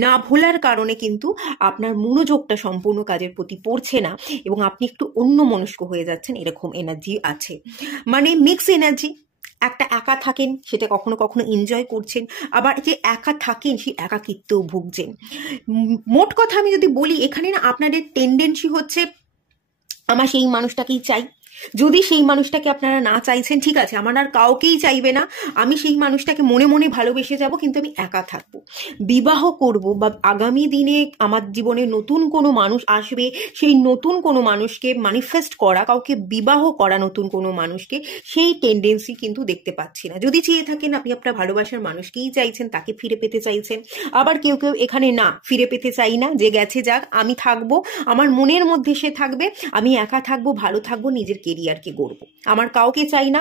না। ভোলার কারণে কিন্তু আপনার মনোযোগটা সম্পূর্ণ কাজের প্রতি পড়ছে না এবং আপনি একটু অন্যমনস্ক হয়ে যাচ্ছেন, এরকম এনার্জি আছে। মানে মিক্স এনার্জি, একটা একা থাকেন, সেটা কখনো কখনো এনজয় করছেন, আবার যে একা থাকেন সেই একাকিত্বও ভুগছেন। মোট কথা আমি যদি বলি, এখানে না আপনাদের টেন্ডেন্সি হচ্ছে আমার সেই মানুষটাকেই চাই। যদি সেই মানুষটাকে আপনারা না চাইছেন, ঠিক আছে, আমার আর কাউকেই চাইবে না, আমি সেই মানুষটাকে মনে মনে ভালোবেসে যাব, কিন্তু আমি একা থাকবো, বিবাহ করব, বা আগামী দিনে আমার জীবনে নতুন কোনো মানুষ আসবে, সেই নতুন কোনো মানুষকে ম্যানিফেস্ট করা, কাউকে বিবাহ করা নতুন কোনো মানুষকে, সেই টেন্ডেন্সি কিন্তু দেখতে পাচ্ছি না। যদি চেয়ে থাকেন আপনি আপনার ভালোবাসার মানুষকেই চাইছেন, তাকে ফিরে পেতে চাইছেন। আবার কেউ কেউ এখানে না, ফিরে পেতে চাই না, যে গেছে যাক, আমি থাকবো, আমার মনের মধ্যে সে থাকবে, আমি একা থাকবো, ভালো থাকবো, নিজের কেরিয়ারকে গড়বো, আমার কাউকে চাই না,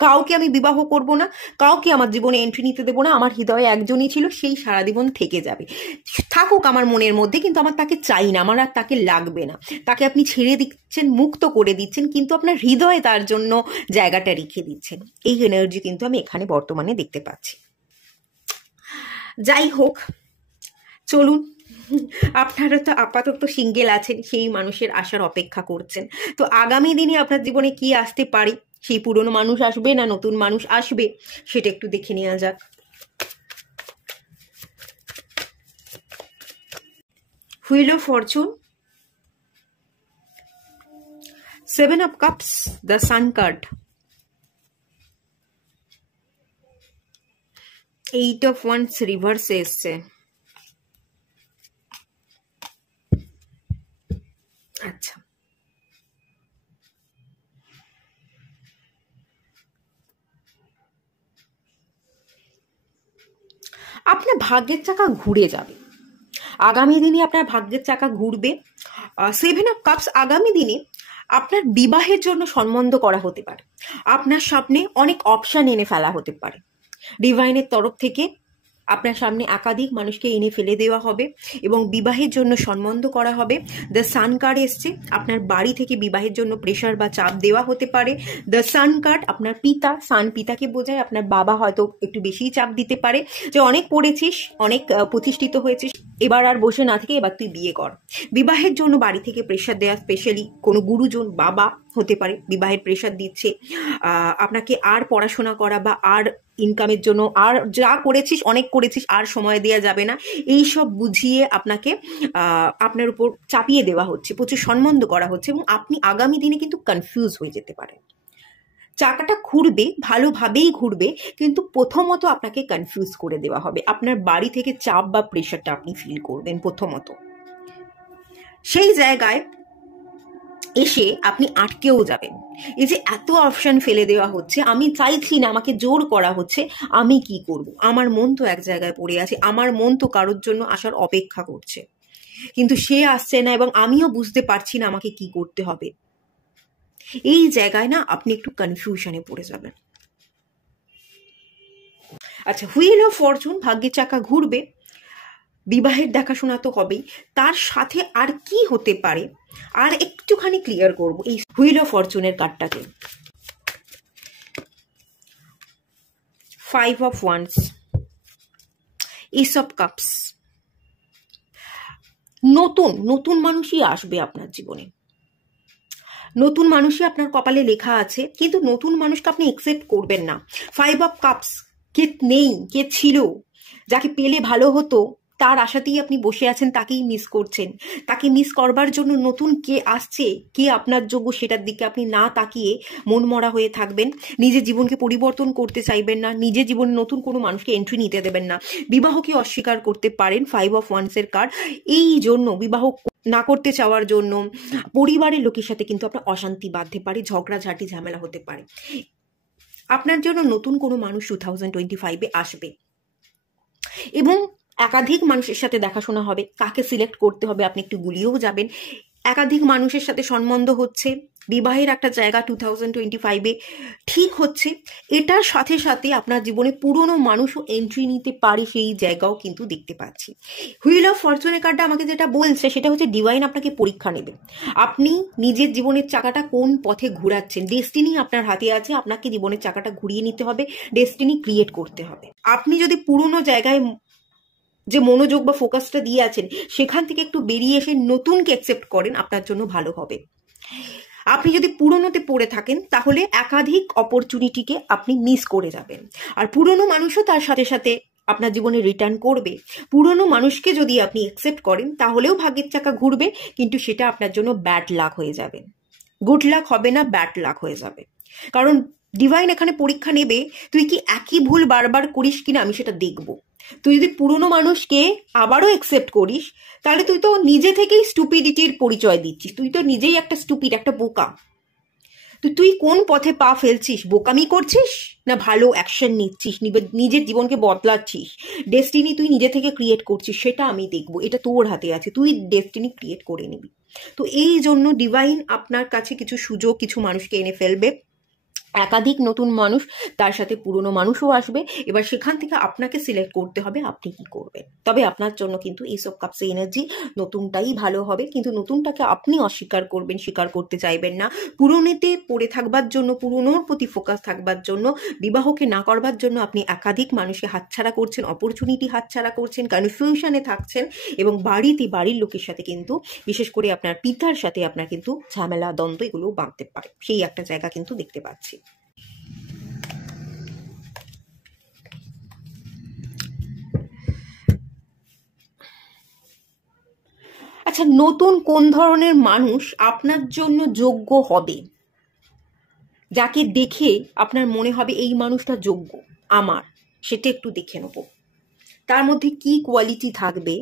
কাউকে আমি বিবাহ করব না, কাউকে আমার জীবনে এন্ট্রি নিতে দেবো না, আমার হৃদয়ে একজনই ছিল, সেই সারা জীবন থেকে যাবে, থাকুক আমার মনের মধ্যে, কিন্তু আমার তাকে চাই না, আমার আর তাকে লাগবে না। তাকে আপনি ছেড়ে দিচ্ছেন, মুক্ত করে দিচ্ছেন, কিন্তু আপনার হৃদয়ে তার জন্য জায়গাটা রেখে দিচ্ছেন। এই এনার্জি কিন্তু আমি এখানে বর্তমানে দেখতে পাচ্ছি। যাই হোক, চলুন, আপনারা তো আপাতত সিঙ্গেল আছেন, সেই মানুষের আসার অপেক্ষা করছেন। তো আগামী দিনে আপনার জীবনে কি আসতে পারে, সেই পুরনো মানুষ আসবে না নতুন মানুষ আসবে, সেটা একটু দেখে নেওয়া যাক। Wheel of fortune, 7 of cups, the sun card, 8 of wands রিভার্সে এসছে। আচ্ছা, আপনার ভাগ্যের চাকা ঘুরে যাবে, আগামী দিনে আপনার ভাগ্যের চাকা ঘুরবে। 7 অফ কাপস, আগামী দিনে আপনার বিবাহের জন্য সম্বন্ধ করা হতে পারে, আপনার সামনে অনেক অপশন এনে ফেলা হতে পারে, ডিভাইনের তরফ থেকে আপনার সামনে একাধিক মানুষকে এনে ফেলে দেওয়া হবে এবং বিবাহের জন্য সম্বন্ধ করা হবে। দ্য সান কার্ড এসছে, আপনার বাড়ি থেকে বিবাহের জন্য প্রেশার বা চাপ দেওয়া হতে পারে। দ্য সান কার্ড আপনার পিতা, সান পিতাকে বোঝায়, আপনার বাবা হয়তো একটু বেশিই চাপ দিতে পারে, যে অনেক পড়েছিস, অনেক প্রতিষ্ঠিত হয়েছিস, এবার আর বসে না থেকে এবার তুই বিয়ে কর। বিবাহের জন্য বাড়ি থেকে প্রেশার দেওয়া, স্পেশালি কোনো গুরুজন, বাবা হতে পারে, বিবাহের প্রেশার দিচ্ছে, আপনাকে আর পড়াশোনা করা বা আর ইনকামের জন্য, আর যা করেছিস অনেক করেছিস, আর সময় দেওয়া যাবে না, এই সব বুঝিয়ে আপনাকে আপনার উপর চাপিয়ে দেওয়া হচ্ছে, প্রচুর সম্বন্ধ করা হচ্ছে এবং আপনি আগামী দিনে কিন্তু কনফিউজ হয়ে যেতে পারেন। চাকাটা ঘুরবে, ভালোভাবেই ঘুরবে, কিন্তু প্রথমত আপনাকে কনফিউজ করে দেওয়া হবে, আপনার বাড়ি থেকে চাপ বা প্রেশারটা আপনি ফিল করবেন প্রথমত। সেই জায়গায় এসে আপনি আটকেও যাবেন, এই যে এত অপশন ফেলে দেওয়া হচ্ছে, আমি চাইছি না, আমাকে জোর করা হচ্ছে, আমি কি করব, আমার মন তো এক জায়গায় পড়ে আছে, আমার মন তো কারোর জন্য আসার অপেক্ষা করছে, কিন্তু সে আসছে না এবং আমিও বুঝতে পারছি না আমাকে কি করতে হবে। এই জায়গায় না আপনি একটু কনফিউশনে পড়ে যাবেন। আচ্ছা, হুইল অফ ফরচুন, ভাগ্যের চাকা ঘুরবে, বিবাহের দেখাশোনা তো হবেই, তার সাথে আর কি হতে পারে আর একটুখানি ক্লিয়ার করব এই হুইল অফ ফরচুনের কার্ডটাকে। 5 of wands, ace of cups, নতুন নতুন মানুষই আসবে আপনার জীবনে, নতুন মানুষই আপনার কপালে লেখা আছে, কিন্তু নতুন মানুষকে আপনি একসেপ্ট করবেন না। 5 অফ কাপস, কে নেই, কে ছিল, যাকে পেলে ভালো হতো তার আশাতেই আপনি বসে আছেন, তাকেই মিস করছেন। তাকে মিস করবার জন্য নতুন কে আসছে, কে আপনার যোগ্য, সেটার দিকে আপনি না তাকিয়ে মনমরা হয়ে থাকবেন। নিজের জীবনকে পরিবর্তন করতে চাইবেন না, নিজের জীবনে নতুন কোনো মানুষকে এন্ট্রি নিতে দেবেন না। বিবাহকে অস্বীকার করতে পারেন 5 অফ ওয়ান্সের কার্ড। এই জন্য বিবাহ না করতে চাওয়ার জন্য পরিবারের লোকের সাথে কিন্তু আপনার অশান্তি বাঁধতে পারে, ঝগড়াঝাটি ঝামেলা হতে পারে। আপনার জন্য নতুন কোনো মানুষ 2025-এ আসবে এবং একাধিক মানুষের সাথে দেখাশোনা হবে। কাকে সিলেক্ট করতে হবে আপনি একটু গুলিয়েও যাবেন। একাধিক মানুষের সাথে সম্বন্ধ হচ্ছে, বিবাহের একটা জায়গা 2025-এ ঠিক হচ্ছে। এটার সাথে সাথে আপনার জীবনে পুরনো মানুষও এন্ট্রি নিতে পারে, সেই জায়গাও কিন্তু দেখতে পাচ্ছি। হুইল অফ ফরচুনের কার্ডটা আমাকে যেটা বলছে সেটা হচ্ছে ডিভাইন আপনাকে পরীক্ষা নেবে। আপনি নিজের জীবনের চাকাটা কোন পথে ঘোরাচ্ছেন, ডেস্টিনি আপনার হাতে আছে, আপনাকে জীবনের চাকাটা ঘুরিয়ে নিতে হবে, ডেস্টিনি ক্রিয়েট করতে হবে। আপনি যদি পুরনো জায়গায় যে মনোযোগ বা ফোকাসটা দিয়ে আছেন সেখান থেকে একটু বেরিয়ে এসে নতুনকে অ্যাকসেপ্ট করেন, আপনার জন্য ভালো হবে। আপনি যদি পুরনোতে পড়ে থাকেন তাহলে একাধিক অপরচুনিটিকে আপনি মিস করে যাবেন, আর পুরনো মানুষও তার সাথে সাথে আপনার জীবনে রিটার্ন করবে। পুরনো মানুষকে যদি আপনি অ্যাকসেপ্ট করেন তাহলেও ভাগ্যের চাকা ঘুরবে, কিন্তু সেটা আপনার জন্য ব্যাড লাক হয়ে যাবে। গুড লাক হবে না, ব্যাড লাক হয়ে যাবে। কারণ ডিভাইন এখানে পরীক্ষা নেবে তুই কি একই ভুল বারবার করিস কিনা, আমি সেটা দেখবো। তুই যদি পুরনো মানুষকে আবারও অ্যাকসেপ্ট করিস তাহলে তুই তো নিজে থেকেই স্টুপিডিটির পরিচয় দিচ্ছিস। তুই তো নিজেই একটা স্টুপিড, একটা বোকা। তুই কোন পথে পা ফেলছিস? বোকামি করছিস না ভালো অ্যাকশন নিচ্ছিস, নিজের জীবনকে বদলাচ্ছিস? ডেস্টিনি তুই নিজে থেকে ক্রিয়েট করছিস, সেটা আমি দেখবো। এটা তোর হাতে আছে, তুই ডেস্টিনি ক্রিয়েট করে নিবি। তো এই জন্য ডিভাইন আপনার কাছে কিছু সুযোগ, কিছু মানুষকে এনে ফেলবে, একাধিক নতুন মানুষ, তার সাথে পুরনো মানুষও আসবে। এবার সেখান থেকে আপনাকে সিলেক্ট করতে হবে আপনি কি করবেন। তবে আপনার জন্য কিন্তু এস অফ কাপস এনার্জি, নতুনটাই ভালো হবে, কিন্তু নতুনটাকে আপনি অস্বীকার করবেন, স্বীকার করতে চাইবেন না। পুরনোতে পড়ে থাকবার জন্য, পুরনোর প্রতি ফোকাস থাকবার জন্য, বিবাহকে না করবার জন্য আপনি একাধিক মানুষকে হাতছাড়া করছেন, অপরচুনিটি হাতছাড়া করছেন, কনফিউশনে থাকছেন, এবং বাড়ির লোকের সাথে কিন্তু, বিশেষ করে আপনার পিতার সাথে আপনার কিন্তু ঝামেলা দ্বন্দ্ব এগুলো বাঁধতে পারে। সেই একটা জায়গা কিন্তু দেখতে পাচ্ছি। আচ্ছা, নতুন কোন ধরনের মানুষ আপনার জন্য যোগ্য হবে, যাকে দেখে আপনার মনে হবে এই মানুষটা যোগ্য আমার, সেটা একটু দেখে নেব। তার মধ্যে কি কোয়ালিটি থাকবে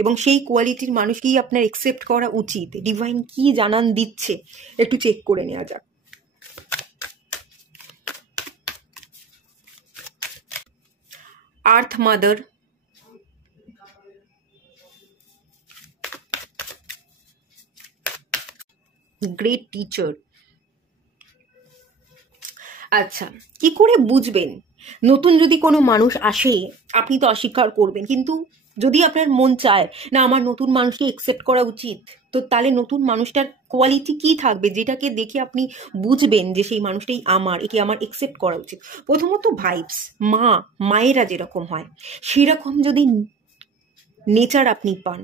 এবং সেই কোয়ালিটির মানুষকেই আপনার অ্যাকসেপ্ট করা উচিত। ডিভাইন কি জানান দিচ্ছে একটু চেক করে নেওয়া যাক। আর্থ মাদার, গ্রেট টিচার। আচ্ছা, কি করে বুঝবেন? নতুন যদি কোনো মানুষ আসে আপনি তো অস্বীকার করবেন, কিন্তু যদি আপনার মন চায় না আমার নতুন মানুষকে অ্যাকসেপ্ট করা উচিত, তো তাহলে নতুন মানুষটার কোয়ালিটি কি থাকবে যেটাকে দেখে আপনি বুঝবেন যে সেই মানুষটাই আমার, একে আমার অ্যাকসেপ্ট করা উচিত? প্রথমত ভাইবস, মায়েরা যেরকম হয় সেরকম যদি নেচার আপনি পান,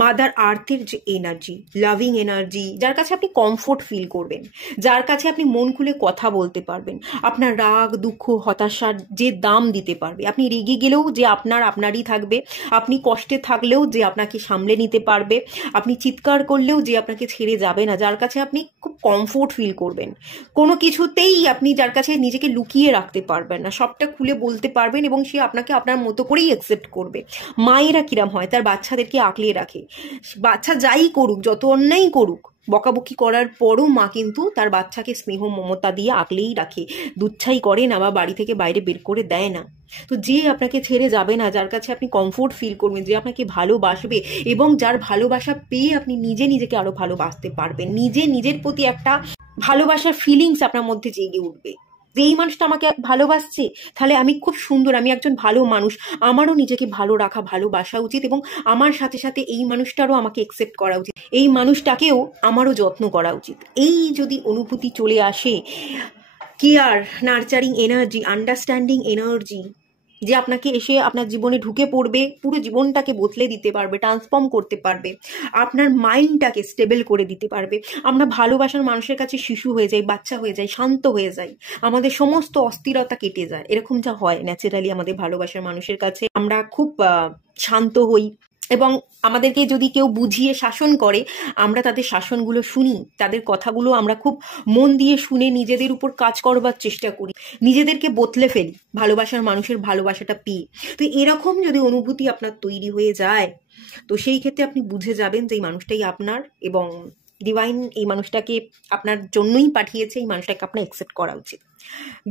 মাদার আর্থের যে এনার্জি, লাভিং এনার্জি, যার কাছে আপনি কমফোর্ট ফিল করবেন, যার কাছে আপনি মন খুলে কথা বলতে পারবেন, আপনার রাগ দুঃখ হতাশার যে দাম দিতে পারবে, আপনি রেগে গেলেও যে আপনারই থাকবে, আপনি কষ্টে থাকলেও যে আপনাকে সামলে নিতে পারবে, আপনি চিৎকার করলেও যে আপনাকে ছেড়ে যাবে না, যার কাছে আপনি খুব কমফোর্ট ফিল করবেন, কোনো কিছুতেই আপনি যার কাছে নিজেকে লুকিয়ে রাখতে পারবেন না, সবটা খুলে বলতে পারবেন এবং সে আপনাকে আপনার মতো করেই অ্যাকসেপ্ট করবে। মায়েরা কিরম হয়, তার বাচ্চাদেরকে আঁকড়ে রাখে, বাচ্চা যাই করুক, যত অন্যায় করুক, বকাবকি করার পরও মা কিন্তু তার বাচ্চাকে স্নেহ মমতা দিয়ে আঁকলেই রাখে, দুচ্ছাই করে না বা বাড়ি থেকে বাইরে বের করে দেয় না। তো যে আপনাকে ছেড়ে যাবে না, যার কাছে আপনি কমফোর্ট ফিল করবেন, যে আপনাকে ভালোবাসবে এবং যার ভালোবাসা পেয়ে আপনি নিজেকে আরো ভালোবাসতে পারবেন, নিজের প্রতি একটা ভালোবাসার ফিলিংস আপনার মধ্যে জেগে উঠবে যে এই মানুষটা আমাকে ভালোবাসছে, তাহলে আমি খুব সুন্দর, আমি একজন ভালো মানুষ, আমারও নিজেকে ভালো রাখা, ভালোবাসা উচিত এবং আমার সাথে সাথে এই মানুষটারও আমাকে অ্যাকসেপ্ট করা উচিত, এই মানুষটাকেও আমারও যত্ন করা উচিত। এই যদি অনুভূতি চলে আসে, care, nurturing energy, understanding energy, যে আপনাকে এসে আপনার জীবনে ঢুকে পড়বে, পুরো জীবনটাকে বদলে দিতে পারবে, ট্রান্সফর্ম করতে পারবে, আপনার মাইন্ডটাকে স্টেবল করে দিতে পারবে। আমরা ভালোবাসার মানুষের কাছে শিশু হয়ে যাই, বাচ্চা হয়ে যাই, শান্ত হয়ে যাই, আমাদের সমস্ত অস্থিরতা কেটে যায়। এরকম যা হয় ন্যাচারালি আমাদের ভালোবাসার মানুষের কাছে, আমরা খুব শান্ত হই, এবং আমাদেরকে যদি কেউ বুঝিয়ে শাসন করে, আমরা তাদের শাসনগুলো শুনি, তাদের কথাগুলো আমরা খুব মন দিয়ে শুনে নিজেদের উপর কাজ করবার চেষ্টা করি, নিজেদেরকে বদলে ফেলি ভালোবাসার মানুষের ভালোবাসাটা পেয়ে। তো এরকম যদি অনুভূতি আপনার তৈরি হয়ে যায়, তো সেই ক্ষেত্রে আপনি বুঝে যাবেন যে এই মানুষটাই আপনার, এবং ডিভাইন এই মানুষটাকে আপনার জন্যই পাঠিয়েছে, এই মানুষটাকে আপনার অ্যাকসেপ্ট করা উচিত।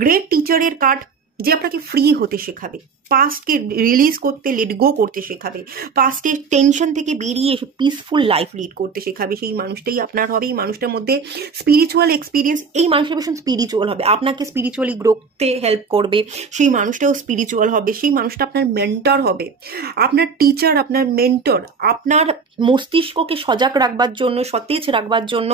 গ্রেট টিচারের কার্ড, যে আপনাকে ফ্রি হতে শেখাবে, পাস্টকে রিলিজ করতে, লেট গো করতে শেখাবে, পাস্টের টেনশন থেকে বেরিয়ে এসে পিসফুল লাইফ লিড করতে শেখাবে, সেই মানুষটাই আপনার হবে। এই মানুষটার মধ্যে স্পিরিচুয়াল এক্সপিরিয়েন্স, এই মানুষটা ভীষণ স্পিরিচুয়াল হবে, আপনাকে স্পিরিচুয়ালি গ্রোতে হেল্প করবে, সেই মানুষটাও স্পিরিচুয়াল হবে, সেই মানুষটা আপনার মেন্টর হবে, আপনার টিচার, আপনার মেন্টর, আপনার মস্তিষ্ককে সজাগ রাখবার জন্য, সতেজ রাখবার জন্য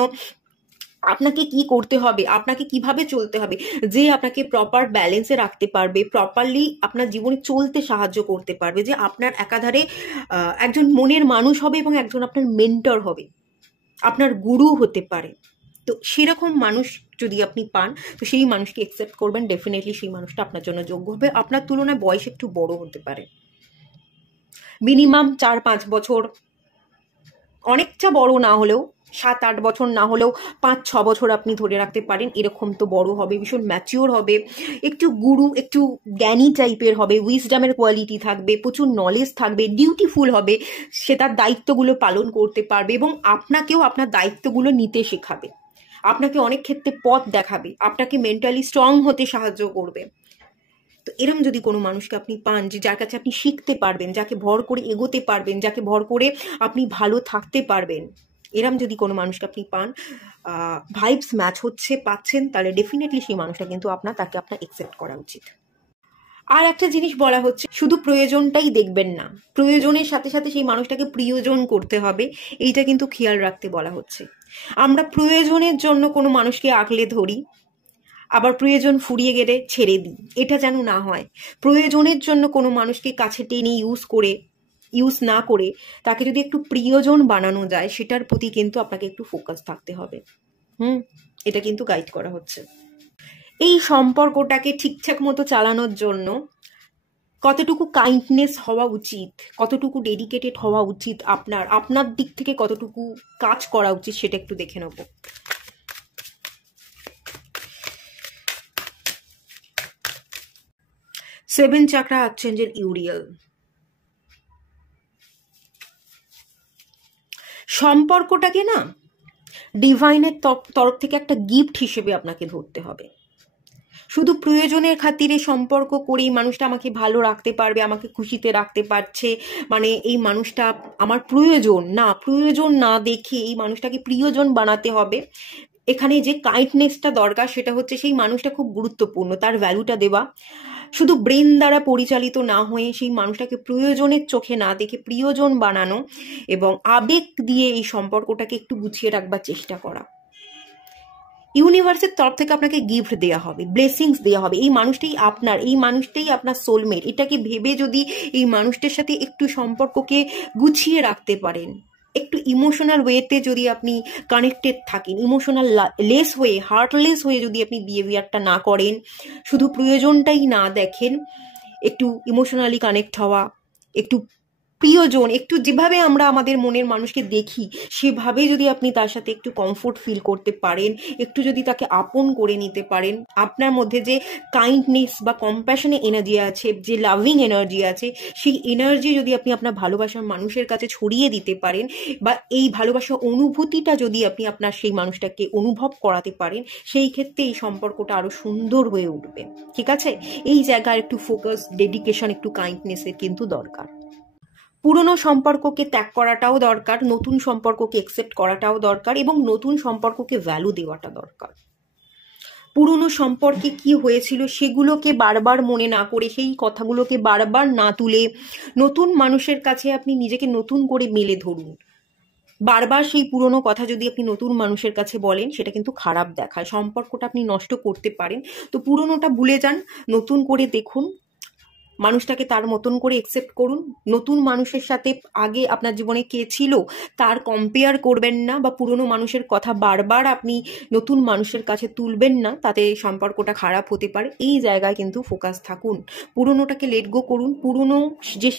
আপনাকে কি করতে হবে, আপনাকে কিভাবে চলতে হবে, যে আপনাকে প্রপার ব্যালেন্সে রাখতে পারবে, প্রপারলি আপনার জীবনে চলতে সাহায্য করতে পারবে, যে আপনার একাধারে একজন মনের মানুষ হবে এবং একজন আপনার মেন্টর হবে, আপনার গুরু হতে পারে। তো সেরকম মানুষ যদি আপনি পান, তো সেই মানুষকে অ্যাকসেপ্ট করবেন, ডেফিনেটলি সেই মানুষটা আপনার জন্য যোগ্য হবে। আপনার তুলনায় বয়স একটু বড় হতে পারে, মিনিমাম 4-5 বছর, অনেকটা বড় না হলেও 7-8 বছর না হলেও 5-6 বছর আপনি ধরে রাখতে পারেন, এরকম তো বড় হবে, ভীষণ ম্যাচিওর হবে, একটু গুরু, একটু জ্ঞানী টাইপের হবে, উইজডামের কোয়ালিটি থাকবে, প্রচুর নলেজ থাকবে, ডিউটিফুল হবে, সে তার দায়িত্বগুলো পালন করতে পারবে এবং আপনাকেও আপনার দায়িত্বগুলো নিতে শেখাবে, আপনাকে অনেক ক্ষেত্রে পথ দেখাবে, আপনাকে মেন্টালি স্ট্রং হতে সাহায্য করবে। তো এরম যদি কোনো মানুষকে আপনি পান, যে যার কাছে আপনি শিখতে পারবেন, যাকে ভর করে এগোতে পারবেন, যাকে ভর করে আপনি ভালো থাকতে পারবেন, এরম যদি কোনো মানুষকে আপনি পান, ভাইবস ম্যাচ হচ্ছে, পাচ্ছেন, তাহলে ডেফিনেটলি সেই মানুষটা কিন্তু তাকে আপনার অ্যাকসেপ্ট করা উচিত। আর একটা জিনিস বলা হচ্ছে, শুধু প্রয়োজনটাই দেখবেন না, প্রয়োজনের সাথে সাথে সেই মানুষটাকে প্রিয়জন করতে হবে, এইটা কিন্তু খেয়াল রাখতে বলা হচ্ছে। আমরা প্রয়োজনের জন্য কোনো মানুষকে আঁকলে ধরি, আবার প্রয়োজন ফুরিয়ে গেলে ছেড়ে দিই, এটা যেন না হয়। প্রয়োজনের জন্য কোনো মানুষকে কাছে টেনে ইউজ না করে তাকে যদি একটু প্রিয়জন বানানো যায়, সেটার প্রতি কিন্তু আপনাকে একটু ফোকাস থাকতে হবে। এটা কিন্তু গাইড করা হচ্ছে। এই সম্পর্কটাকে ঠিকঠাক মতো চালানোর জন্য কতটুকু কাইন্ডনেস হওয়া উচিত, কতটুকু ডেডিকেটেড হওয়া উচিত, আপনার দিক থেকে কতটুকু কাজ করা উচিত, সেটা একটু দেখে নেব। 7 চাকরা আর্চেঞ্জেল ইউরিয়েল। সম্পর্কটাকে না ডিভাইনের তরফ থেকে একটা গিফট হিসেবে আপনাকে ধরতে হবে। শুধু প্রয়োজনের খাতিরে সম্পর্ক করেই মানুষটা আমাকে ভালো রাখতে পারবে, আমাকে খুশিতে রাখতে পারছে, মানে এই মানুষটা আমার প্রয়োজন না দেখে এই মানুষটাকে প্রিয়জন বানাতে হবে। এখানে যে কাইন্ডনেসটা দরকার, সেটা হচ্ছে সেই মানুষটা খুব গুরুত্বপূর্ণ, তার ভ্যালুটা দেওয়া, শুধু ব্রেন দ্বারা পরিচালিত না হয়ে সেই মানুষটাকে প্রয়োজনের চোখে না দেখে প্রিয়জন বানানো, এবং আবেগ দিয়ে এই সম্পর্কটাকে একটু গুছিয়ে রাখবার চেষ্টা করা। ইউনিভার্সের তরফ থেকে আপনাকে গিফট দেওয়া হবে, ব্লেসিংস দেওয়া হবে, এই মানুষটাই আপনার সোলমেট, এটাকে ভেবে যদি এই মানুষটার সাথে একটু সম্পর্ককে গুছিয়ে রাখতে পারেন, একটু ইমোশনাল ওয়েতে যদি আপনি কানেক্টেড থাকেন, ইমোশনাল লেস হয়ে, হার্টলেস হয়ে যদি আপনি বিহেভিয়ারটা না করেন, শুধু প্রয়োজনটাই না দেখেন, একটু ইমোশনালি কানেক্ট হওয়া, একটু প্রিয়জন, একটু যেভাবে আমরা আমাদের মনের মানুষকে দেখি সেভাবে যদি আপনি তার সাথে একটু কমফোর্ট ফিল করতে পারেন, একটু যদি তাকে আপন করে নিতে পারেন, আপনার মধ্যে যে কাইন্ডনেস বা কম্প্যাশনের এনার্জি আছে, যে লাভিং এনার্জি আছে, সেই এনার্জি যদি আপনি আপনার ভালোবাসার মানুষের কাছে ছড়িয়ে দিতে পারেন, বা এই ভালোবাসার অনুভূতিটা যদি আপনি আপনার সেই মানুষটাকে অনুভব করাতে পারেন, সেই ক্ষেত্রে এই সম্পর্কটা আরো সুন্দর হয়ে উঠবে। ঠিক আছে, এই জায়গায় একটু ফোকাস, ডেডিকেশন, একটু কাইন্ডনেসের কিন্তু দরকার। পুরনো সম্পর্ককে ত্যাগ করাটাও দরকার, নতুন সম্পর্ককে অ্যাকসেপ্ট করাটাও দরকার, এবং নতুন সম্পর্ককে ভ্যালু দেওয়াটা দরকার। পুরনো সম্পর্কে কি হয়েছিল সেগুলোকে বারবার মনে না করে, সেই কথাগুলোকে বারবার না তুলে, নতুন মানুষের কাছে আপনি নিজেকে নতুন করে মেলে ধরুন। বারবার সেই পুরনো কথা যদি আপনি নতুন মানুষের কাছে বলেন, সেটা কিন্তু খারাপ দেখায়, সম্পর্কটা আপনি নষ্ট করতে পারেন। তো পুরনোটা ভুলে যান, নতুন করে দেখুন, মানুষটাকে তার মতন করে একসেপ্ট করুন। নতুন মানুষের সাথে আগে আপনার জীবনে কে ছিল তার কম্পেয়ার করবেন না, বা পুরনো মানুষের কথা বারবার আপনি নতুন মানুষের কাছে তুলবেন না, তাতে সম্পর্কটা খারাপ হতে পারে। এই জায়গায় কিন্তু ফোকাস থাকুন, পুরনোটাকে লেট গো করুন। পুরনো যে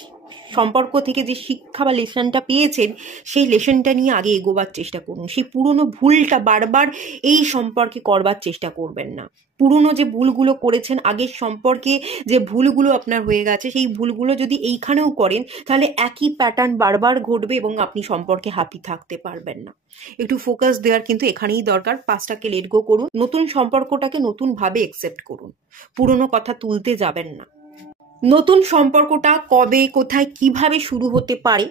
সম্পর্ক থেকে যে শিক্ষা বা লেসনটা পেয়েছেন সেই লেসনটা নিয়ে আগে এগোবার চেষ্টা করুন। সেই পুরনো ভুলটা বারবার এই সম্পর্কে করবার চেষ্টা করবেন না। পুরনো যে ভুলগুলো করেছেন, আগের সম্পর্কে যে ভুলগুলো আপনার হয়ে গেছে, সেই ভুলগুলো যদি এইখানেও করেন তাহলে একই প্যাটার্ন বারবার ঘটবে এবং আপনি সম্পর্কে হ্যাপি থাকতে পারবেন না। একটু ফোকাস দেওয়ার কিন্তু এখানেই দরকার। পাস্টটাকে লেট গো করুন, নতুন সম্পর্কটাকে নতুনভাবে একসেপ্ট করুন, পুরনো কথা তুলতে যাবেন না। নতুন সম্পর্কটা কবে, কোথায়, কিভাবে শুরু হতে পারে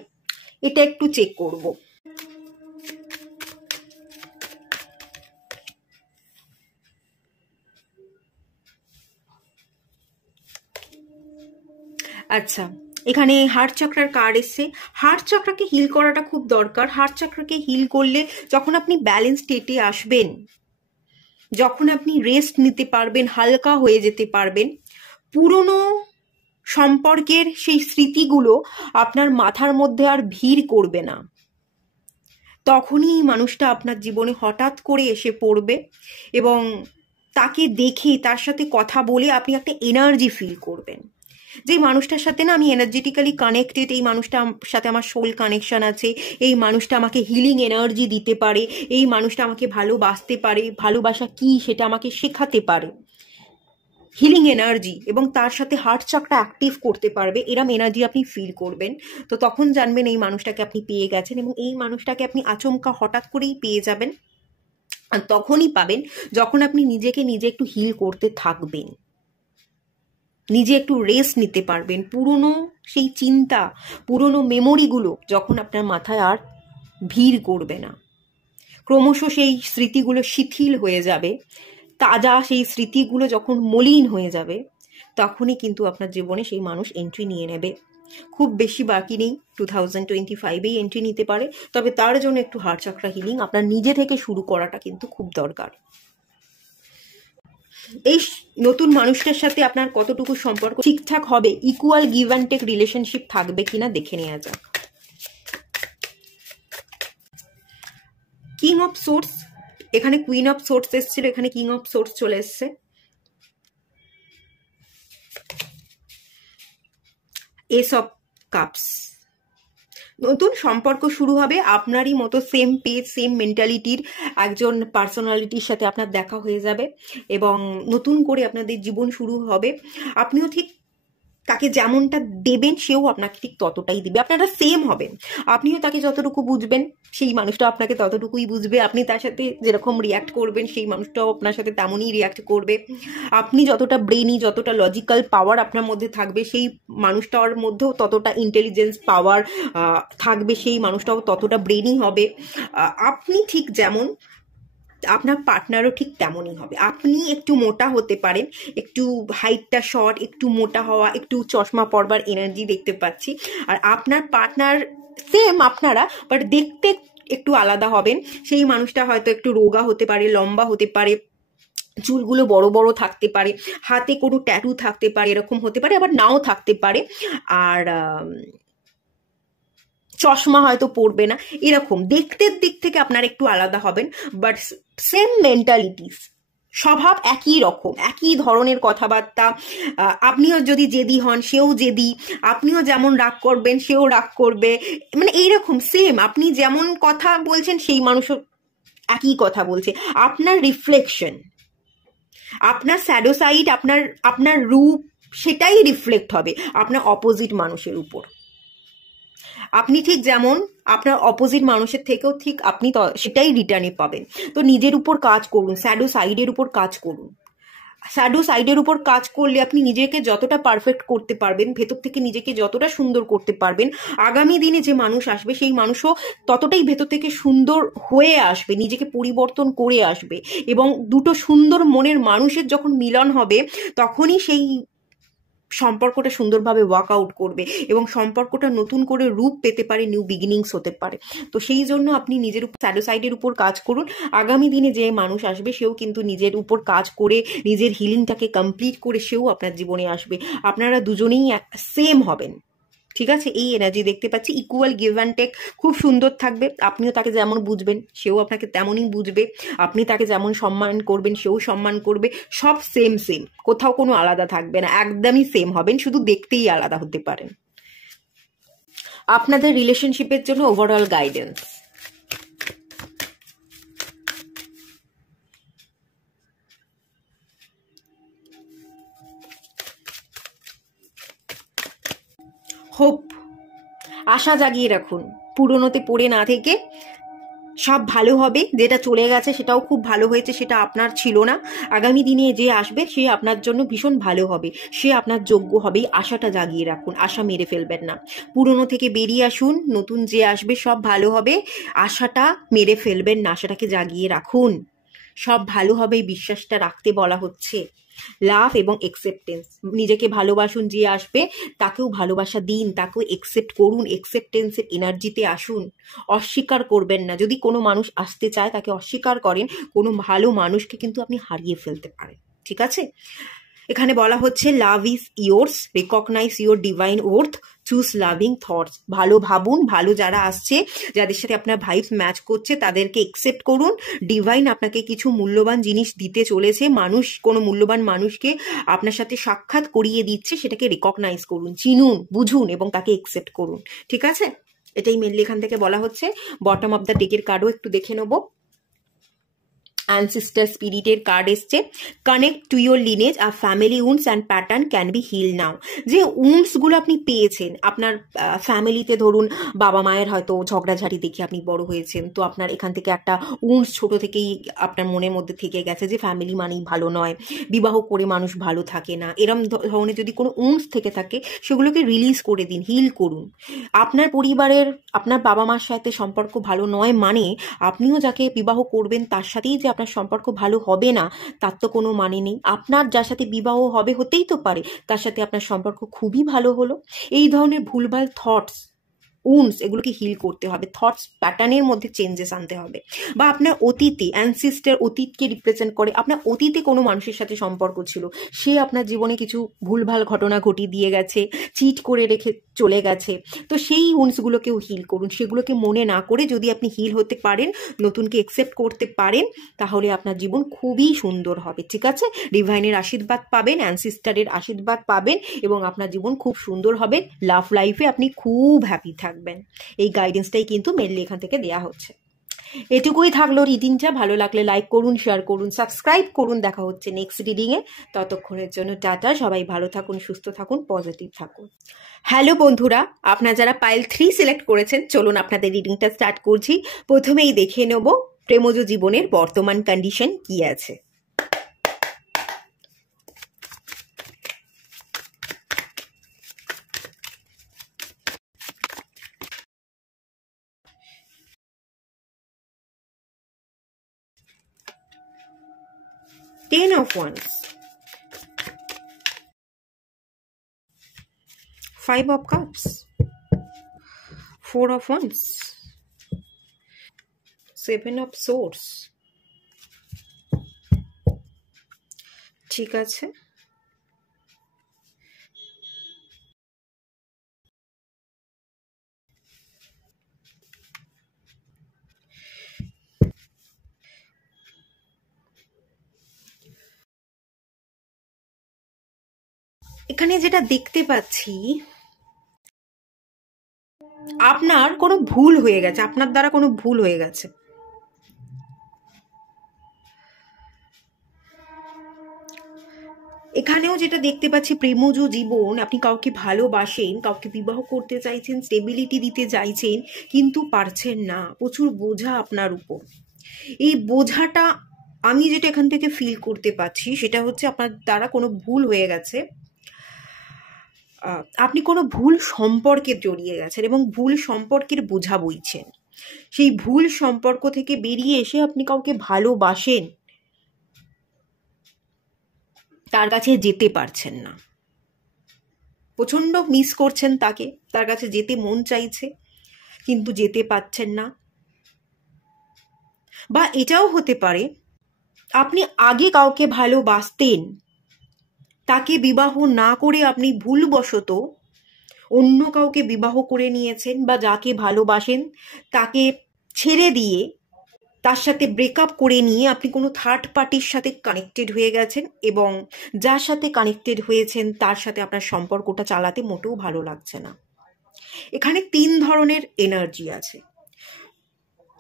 এটা একটু চেক করব। আচ্ছা, এখানে হার্ট চক্রার কার্ড এসছে। হার্ট চক্রাকে হিল করাটা খুব দরকার। হার্ট চক্রাকে হিল করলে যখন আপনি ব্যালেন্স স্টেটে আসবেন, যখন আপনি রেস্ট নিতে পারবেন, হালকা হয়ে যেতে পারবেন, পুরনো সম্পর্কের সেই স্মৃতিগুলো আপনার মাথার মধ্যে আর ভিড় করবে না, তখনই এই মানুষটা আপনার জীবনে হঠাৎ করে এসে পড়বে এবং তাকে দেখে, তার সাথে কথা বলে আপনি একটা এনার্জি ফিল করবেন যে মানুষটার সাথে না আমি এনার্জেটিক্যালি কানেক্টেড, এই মানুষটার সাথে আমার সোল কানেকশন আছে, এই মানুষটা আমাকে হিলিং এনার্জি দিতে পারে, এই মানুষটা আমাকে ভালোবাসতে পারে, ভালোবাসা কি সেটা আমাকে শেখাতে পারে, হিলিং এনার্জি, এবং তার সাথে হার্ট চক্র অ্যাক্টিভ করতে পারবে, এরম এনার্জি আপনি ফিল করবেন। তো তখন জানবেন এই মানুষটাকে আপনি পেয়ে গেছেন, এবং এই মানুষটাকে আপনি আচমকা হঠাৎ করেই পেয়ে যাবেন। আর তখনই পাবেন যখন আপনি নিজেকে নিজে একটু হিল করতে থাকবেন, নিজে একটু রেস্ট নিতে পারবেন। পুরনো সেই চিন্তা, পুরনো মেমোরিগুলো যখন আপনার মাথায় আর ভিড় করবে না, ক্রমশ সেই স্মৃতিগুলো শিথিল হয়ে যাবে, তাজা সেই স্মৃতিগুলো যখন মলিন হয়ে যাবে, তখনই কিন্তু আপনার জীবনে সেই মানুষ এন্ট্রি নিয়ে নেবে। খুব বেশি বাকি নেই, 2025-এই এন্ট্রি নিতে পারে, তবে তার জন্য একটু হার্ট চক্রা হিলিং আপনার নিজে থেকে শুরু করাটা কিন্তু খুব দরকার। এই নতুন মানুষটার সাথে আপনার কতটুকু সম্পর্ক ঠিকঠাক হবে, equal give and take relationship থাকবে কিনা দেখে নেওয়া যাক। কিং অফ সোর্স, এখানে কুইন অফ সোর্স এসেছিল, এখানে কিং অফ সোর্স চলে এসছে। এস অফ কাপস, নতুন সম্পর্ক শুরু হবে, আপনারই মতো সেম পেজ, সেম মেন্টালিটির একজন পার্সোনালিটির সাথে আপনার দেখা হয়ে যাবে এবং নতুন করে আপনাদের জীবন শুরু হবে। আপনিও ঠিক তাকে যেমনটা দেবেন সেও আপনাকে ঠিক ততটাই দিবে, আপনারা সেম হবেন। আপনিও তাকে যতটুকু বুঝবেন সেই মানুষটা আপনাকে ততটুকুই বুঝবে, আপনি তার সাথে যেরকম রিয়াক্ট করবেন সেই মানুষটাও আপনার সাথে তেমনই রিয়াক্ট করবে। আপনি যতটা ব্রেনি, যতটা লজিক্যাল পাওয়ার আপনার মধ্যে থাকবে, সেই মানুষটার মধ্যেও ততটা ইন্টেলিজেন্স পাওয়ার থাকবে, সেই মানুষটাও ততটা ব্রেনি হবে। আপনি ঠিক যেমন, আপনার পার্টনারও ঠিক তেমনই হবে। আপনি একটু মোটা হতে পারেন, একটু হাইটটা শর্ট, একটু মোটা হওয়া, একটু চশমা পরবার এনার্জি দেখতে পাচ্ছি, আর আপনার পার্টনার সেম আপনারা, বাট দেখতে একটু আলাদা হবেন। সেই মানুষটা হয়তো একটু রোগা হতে পারে, লম্বা হতে পারে, চুলগুলো বড় বড় থাকতে পারে, হাতে কোনো ট্যাটু থাকতে পারে, এরকম হতে পারে, আবার নাও থাকতে পারে, আর চশমা হয়তো পড়বে না, এরকম দেখতে দিক থেকে আপনারা একটু আলাদা হবেন, বাট সেম মেন্টালিটিস, স্বভাব একই রকম, একই ধরনের কথাবার্তা। আপনিও যদি জেদি হন সেও জেদি, আপনিও যেমন রাগ করবেন সেও রাগ করবে, মানে এইরকম সেম, আপনি যেমন কথা বলছেন সেই মানুষও একই কথা বলছে। আপনার রিফ্লেকশন, আপনার শ্যাডো সাইড, আপনার আপনার রূপ, সেটাই রিফ্লেক্ট হবে আপনার অপোজিট মানুষের উপর। আপনি ঠিক যেমন আপনার অপোজিট মানুষের থেকেও ঠিক আপনি সেটাই রিটার্নে পাবেন। তো নিজের উপর কাজ করুন, শ্যাডো সাইডের উপর কাজ করুন। শ্যাডো সাইডের উপর কাজ করলে আপনি নিজেকে যতটা পারফেক্ট করতে পারবেন, ভেতর থেকে নিজেকে যতটা সুন্দর করতে পারবেন, আগামী দিনে যে মানুষ আসবে সেই মানুষও ততটাই ভেতর থেকে সুন্দর হয়ে আসবে, নিজেকে পরিবর্তন করে আসবে, এবং দুটো সুন্দর মনের মানুষের যখন মিলন হবে তখনই সেই সম্পর্কটা সুন্দরভাবে ওয়ার্কআউট করবে এবং সম্পর্কটা নতুন করে রূপ পেতে পারে, নিউ বিগিনিংস হতে পারে। তো সেই জন্য আপনি নিজের স্যাডোসাইডের উপর কাজ করুন। আগামী দিনে যে মানুষ আসবে সেও কিন্তু নিজের উপর কাজ করে নিজের হিলিংটাকে কমপ্লিট করে সেও আপনার জীবনে আসবে। আপনারা দুজনেই সেম হবেন, ঠিক আছে? এই এনার্জি দেখতে পাচ্ছি, ইকুয়াল গিভ অ্যান্ড টেক, খুব সুন্দর থাকবে। আপনিও তাকে যেমন বুঝবেন সেও আপনাকে তেমনই বুঝবে, আপনি তাকে যেমন সম্মান করবেন সেও সম্মান করবে, সব সেম সেম, কোথাও কোনো আলাদা থাকবে না, একদমই সেম হবেন, শুধু দেখতেই আলাদা হতে পারেন। আপনাদের রিলেশনশিপের জন্য ওভারঅল গাইডেন্স। হোপ, আশা জাগিয়ে রাখুন, পুরনোতে পড়ে না থেকে সব ভালো হবে। যেটা চলে গেছে সেটাও খুব ভালো হয়েছে, সেটা আপনার ছিল না। আগামী দিনে যে আসবে সে আপনার জন্য ভীষণ ভালো হবে, সে আপনার যোগ্য হবে। আশাটা জাগিয়ে রাখুন, আশা মেরে ফেলবেন না। পুরনো থেকে বেরিয়ে আসুন, নতুন যে আসবে সব ভালো হবে। আশাটা মেরে ফেলবেন না, আশাটাকে জাগিয়ে রাখুন, সব ভালো হবে, এই বিশ্বাসটা রাখতে বলা হচ্ছে। লাভ এবং একসেপ্টেন্স, নিজেকে ভালোবাসুন, যে আসবে তাকেও ভালোবাসা দিন, তাকেও একসেপ্ট করুন, একসেপ্টেন্সের এনার্জিতে আসুন। অস্বীকার করবেন না, যদি কোনো মানুষ আসতে চায় তাকে অস্বীকার করেন, কোনো ভালো মানুষকে কিন্তু আপনি হারিয়ে ফেলতে পারেন, ঠিক আছে? এখানে বলা হচ্ছে love is yours, recognize your divine worth, choose loving thoughts. ভালো ভাবুন, ভালো যারা আসছে, যাদের সাথে আপনার ভাইবস ম্যাচ করছে তাদেরকে একসেপ্ট করুন। ডিভাইন আপনাকে কিছু মূল্যবান জিনিস দিতে চলেছে, মানুষ কোনো মূল্যবান মানুষকে আপনার সাথে সাক্ষাৎ করিয়ে দিচ্ছে, সেটাকে রিকগনাইজ করুন, চিনুন, বুঝুন এবং তাকে একসেপ্ট করুন, ঠিক আছে? এটাই মেনলি এখান থেকে বলা হচ্ছে। বটম অফ দ্য ডেকের কার্ডও একটু দেখে নেবো। অ্যানসিস্টার স্পিরিটের কার্ড এসছে, কানেক্ট টু ইয়োর লিনেজ, আর family wounds and pattern can be heal now. যে উন্ডসগুলো আপনি পেয়েছেন আপনার ফ্যামিলিতে, ধরুন বাবা মায়ের হয়তো ঝগড়াঝাড়ি দেখে আপনি বড় হয়েছেন, তো আপনার এখান থেকে একটা উন্ডস ছোট থেকেই আপনার মনের মধ্যে থেকে গেছে যে ফ্যামিলি মানেই ভালো নয়, বিবাহ করে মানুষ ভালো থাকে না, এরম ধরনের যদি কোনো উন্ডস থেকে থাকে সেগুলোকে রিলিজ করে দিন, হিল করুন। আপনার পরিবারের, আপনার বাবা মার সাথে সম্পর্ক ভালো নয় মানে আপনিও যাকে বিবাহ করবেন তার সাথেই যে আপনার সম্পর্ক ভালো হবে না তার তো কোনো মানে নেই। আপনার যার সাথে বিবাহ হবে, হতেই তো পারে তার সাথে আপনার সম্পর্ক খুবই ভালো হলো। এই ধরনের ভুলভাল থটস, উন্স, এগুলোকে হিল করতে হবে, থটস প্যাটার্নের মধ্যে চেঞ্জেস আনতে হবে। বা আপনার অতীতে, অ্যানসিস্টার অতীতকে রিপ্রেজেন্ট করে, আপনার অতীতে কোনো মানুষের সাথে সম্পর্ক ছিল, সে আপনার জীবনে কিছু ভুলভাল ঘটনা ঘটিয়ে দিয়ে গেছে, চিট করে রেখে চলে গেছে, তো সেই উন্সগুলোকেও হিল করুন। সেগুলোকে মনে না করে যদি আপনি হিল হতে পারেন, নতুনকে একসেপ্ট করতে পারেন, তাহলে আপনার জীবন খুবই সুন্দর হবে, ঠিক আছে? ডিভাইনের আশীর্বাদ পাবেন, অ্যানসিস্টারের আশীর্বাদ পাবেন এবং আপনার জীবন খুব সুন্দর হবে। লাভ লাইফে আপনি খুব হ্যাপি থাকবেন। এই গাইডেন্সটাই কিন্তু মেনলি এখান থেকে দেয়া হচ্ছে। এটুকুই থাকলো রিডিংটা। ভালো লাগলে লাইক করুন, শেয়ার করুন, সাবস্ক্রাইব করুন। দেখা হচ্ছে নেক্সট রিডিংয়ে। ততক্ষণের জন্য টাটা। সবাই ভালো থাকুন, সুস্থ থাকুন, পজিটিভ থাকুন। হ্যালো বন্ধুরা, আপনারা যারা পাইল 3 সিলেক্ট করেছেন, চলুন আপনাদের রিডিংটা স্টার্ট করছি। প্রথমেই দেখে নেব প্রেমজ জীবনের বর্তমান কন্ডিশন কি আছে। Ten of Wands, 5 of Cups, 4 of Wands, 7 of Swords, ঠিক আছে? এখানে যেটা দেখতে পাচ্ছি, আপনার কোনো ভুল হয়ে গেছে, আপনার দ্বারা কোনো ভুল হয়ে গেছে। এখানেও যেটা দেখতে পাচ্ছি, প্রেমজ জীবন, আপনি কাউকে ভালোবাসেন, কাউকে বিবাহ করতে চাইছেন, স্টেবিলিটি দিতে চাইছেন, কিন্তু পারছেন না, প্রচুর বোঝা আপনার উপর। এই বোঝাটা আমি যেটা এখান থেকে ফিল করতে পারছি সেটা হচ্ছে আপনার দ্বারা কোনো ভুল হয়ে গেছে, আপনি কোনো ভুল সম্পর্কে জড়িয়ে গেছেন এবং ভুল সম্পর্কের বোঝা বইছেন। সেই ভুল সম্পর্ক থেকে বেরিয়ে এসে আপনি কাউকে ভালোবাসেন, তার কাছে যেতে পারছেন না। প্রচণ্ড মিস করছেন তাকে, তার কাছে যেতে মন চাইছে কিন্তু যেতে পাচ্ছেন না। বা এটাও হতে পারে আপনি আগে কাউকে ভালোবাসতেন, তাকে বিবাহ না করে আপনি ভুলবশত অন্য কাউকে বিবাহ করে নিয়েছেন, বা যাকে ভালোবাসেন তাকে ছেড়ে দিয়ে তার সাথে ব্রেকআপ করে নিয়ে আপনি কোনো থার্ড পার্টির সাথে কানেক্টেড হয়ে গেছেন, এবং যার সাথে কানেক্টেড হয়েছেন তার সাথে আপনার সম্পর্কটা চালাতে মোটেও ভালো লাগছে না। এখানে 3 ধরনের এনার্জি আছে।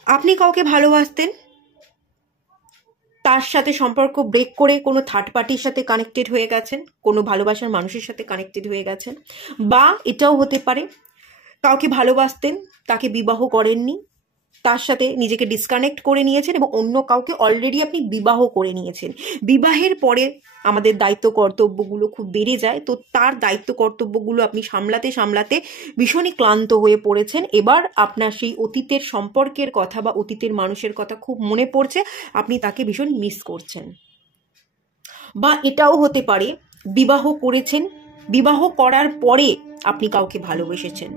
আপনি কাউকে ভালোবাসতেন, তার সাথে সম্পর্ক ব্রেক করে কোনো থার্ড পার্টির সাথে কানেক্টেড হয়ে গেছেন, কোনো ভালোবাসার মানুষের সাথে কানেক্টেড হয়ে গেছেন। বা এটাও হতে পারে কাউকে ভালোবাসতেন, তাকে বিবাহ করেননি, তার সাথে নিজেকে ডিসকানেক্ট করে নিয়েছেন এবং অন্য কাউকে অলরেডি আপনি বিবাহ করে নিয়েছেন। বিবাহের পরে আমাদের দায়িত্ব কর্তব্যগুলো খুব বেড়ে যায়, তো তার দায়িত্ব কর্তব্যগুলো আপনি সামলাতে সামলাতে ভীষণই ক্লান্ত হয়ে পড়েছেন। এবার আপনার সেই অতীতের সম্পর্কের কথা বা অতীতের মানুষের কথা খুব মনে পড়ছে, আপনি তাকে ভীষণ মিস করছেন। বা এটাও হতে পারে বিবাহ করেছেন, বিবাহ করার পরে আপনি কাউকে ভালোবেসেছেন,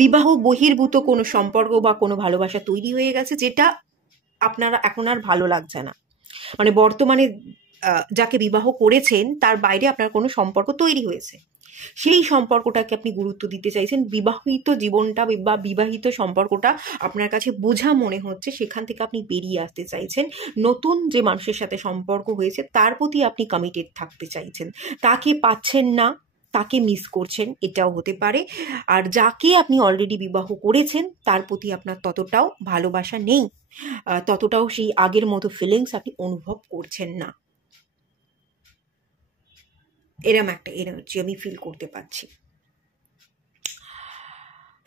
বিবাহ বহির্ভূত কোনো সম্পর্ক বা কোনো ভালোবাসা তৈরি হয়ে গেছে, যেটা আপনারা এখন আর ভালো লাগছে না। মানে বর্তমানে যাকে বিবাহ করেছেন তার বাইরে আপনার কোনো সম্পর্ক তৈরি হয়েছে, সেই সম্পর্কটাকে আপনি গুরুত্ব দিতে চাইছেন। বিবাহিত জীবনটা বা বিবাহিত সম্পর্কটা আপনার কাছে বোঝা মনে হচ্ছে, সেখান থেকে আপনি বেরিয়ে আসতে চাইছেন। নতুন যে মানুষের সাথে সম্পর্ক হয়েছে তার প্রতি আপনি কমিটেড থাকতে চাইছেন, তাকে পাচ্ছেন না, তাকে মিস করছেন, এটাও হতে পারে। আর যাকে আপনি অলরেডি বিবাহ করেছেন তার প্রতি আপনার ততটাও ভালোবাসা নেই, ততটাও সেই আগের মতো ফিলিংস আপনি অনুভব করছেন না। এরম একটা এনার্জি আমি ফিল করতে পারছি।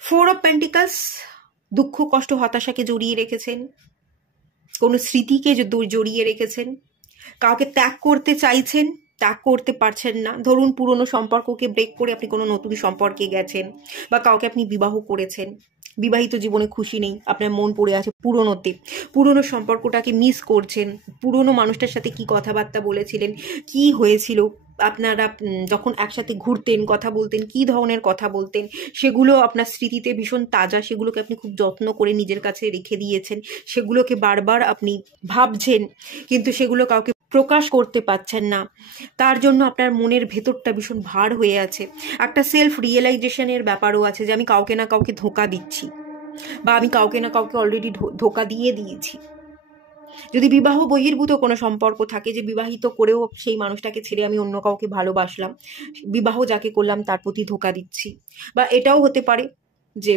4 অফ পেন্টিকলস, দুঃখ কষ্ট হতাশাকে জড়িয়ে রেখেছেন, কোনো স্মৃতিকে জড়িয়ে রেখেছেন, কাউকে ত্যাগ করতে চাইছেন, ত্যাগ করতে পারছেন না। ধরুন পুরনো সম্পর্ককে ব্রেক করে আপনি কোনো নতুন সম্পর্কে গেছেন, বা কাউকে আপনি বিবাহ করেছেন, বিবাহিত জীবনে খুশি নেই, আপনার মন পড়ে আছে পুরনোতে, পুরনো সম্পর্কটাকে মিস করছেন, পুরনো মানুষটার সাথে কি কথাবার্তা বলেছিলেন, কি হয়েছিল, আপনারা যখন একসাথে ঘুরতেন, কথা বলতেন, কি ধরনের কথা বলতেন, সেগুলো আপনার স্মৃতিতে ভীষণ তাজা, সেগুলোকে আপনি খুব যত্ন করে নিজের কাছে রেখে দিয়েছেন, সেগুলোকে বারবার আপনি ভাবছেন কিন্তু সেগুলো কাউকে প্রকাশ করতে পারছেন না। তার জন্য আপনার মনের ভেতরটা ভীষণ ভার হয়ে আছে। একটা সেলফ রিয়েলাইজেশনের ব্যাপারও আছে যে আমি কাউকে না কাউকে ধোঁকা দিচ্ছি, বা আমি কাউকে না কাউকে অলরেডি ধোঁকা দিয়ে দিয়েছি। যদি বিবাহ বহির্ভূত কোনো সম্পর্ক থাকে, যে বিবাহিত করেও সেই মানুষটাকে ছেড়ে আমি অন্য কাউকে ভালোবাসলাম, বিবাহ যাকে করলাম তার প্রতি ধোঁকা দিচ্ছি। বা এটাও হতে পারে যে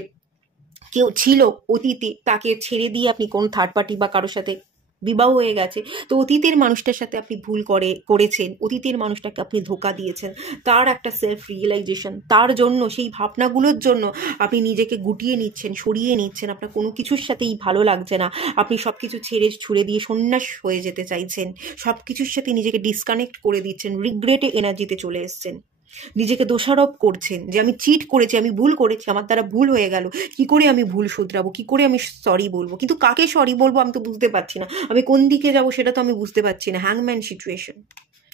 কেউ ছিল অতীতে, তাকে ছেড়ে দিয়ে আপনি কোন থার্ড পার্টি বা কারোর সাথে বিবাহ হয়ে গেছে, তো অতীতের মানুষটার সাথে আপনি ভুল করেছেন, অতীতের মানুষটাকে আপনি ধোঁকা দিয়েছেন, তার একটা সেলফ রিয়েলাইজেশন, তার জন্য সেই ভাবনাগুলোর জন্য আপনি নিজেকে গুটিয়ে নিচ্ছেন, সরিয়ে নিচ্ছেন, আপনার কোনো কিছুর সাথেই ভালো লাগছে না, আপনি সব কিছু ছেড়ে ছুড়ে দিয়ে সন্ন্যাস হয়ে যেতে চাইছেন, সব কিছুর সাথে নিজেকে ডিসকানেক্ট করে দিচ্ছেন, রিগ্রেটে এনার্জিতে চলে এসছেন, নিজেকে দোষারোপ করছেন যে আমি চিট করেছি, আমি ভুল করেছি, আমার দ্বারা ভুল হয়ে গেল, কি করে আমি ভুল শুধরাবো, কি করে আমি সরি বলবো, কিন্তু কাকে সরি বলবো আমি তো বুঝতে পারছি না, আমি কোন দিকে যাব সেটা তো আমি বুঝতে পারছি না। হ্যাংম্যান সিচুয়েশন,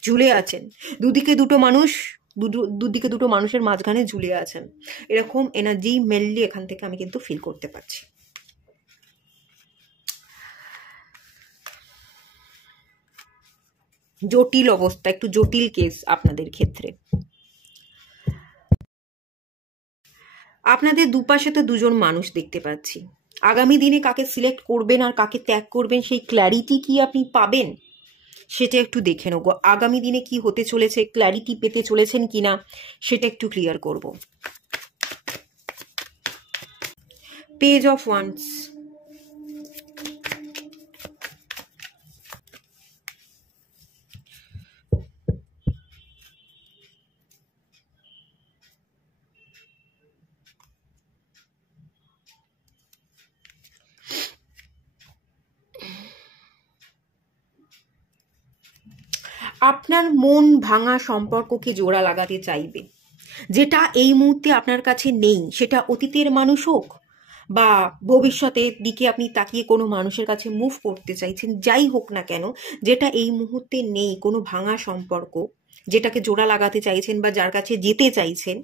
ঝুলে আছেন, দুদিকে দুটো মানুষের মাঝখানে ঝুলে আছেন, এরকম এনার্জি মেনলি এখান থেকে আমি কিন্তু ফিল করতে পারছি। জটিল অবস্থা, একটু জটিল কেস আপনাদের ক্ষেত্রে। আপনাদের দুপাশে তো দুজন মানুষ দেখতে পাচ্ছি, আগামী দিনে কাকে সিলেক্ট করবেন আর কাকে ত্যাগ করবেন সেই ক্ল্যারিটি কি আপনি পাবেন সেটা একটু দেখে নেব। আগামী দিনে কি হতে চলেছে, ক্ল্যারিটি পেতে চলেছেন কিনা সেটা একটু ক্লিয়ার করব। পেজ অফ ওয়ান্স, আপনার মন ভাঙা সম্পর্ককে জোড়া লাগাতে চাইবে, যেটা এই মুহূর্তে আপনার কাছে নেই, সেটা অতীতের মানুষ হোক বা ভবিষ্যতের দিকে আপনি তাকিয়ে কোনো মানুষের কাছে মুভ করতে চাইছেন, যাই হোক না কেন, যেটা এই মুহূর্তে নেই, কোনো ভাঙা সম্পর্ক, যেটাকে জোড়া লাগাতে চাইছেন বা যার কাছে যেতে চাইছেন,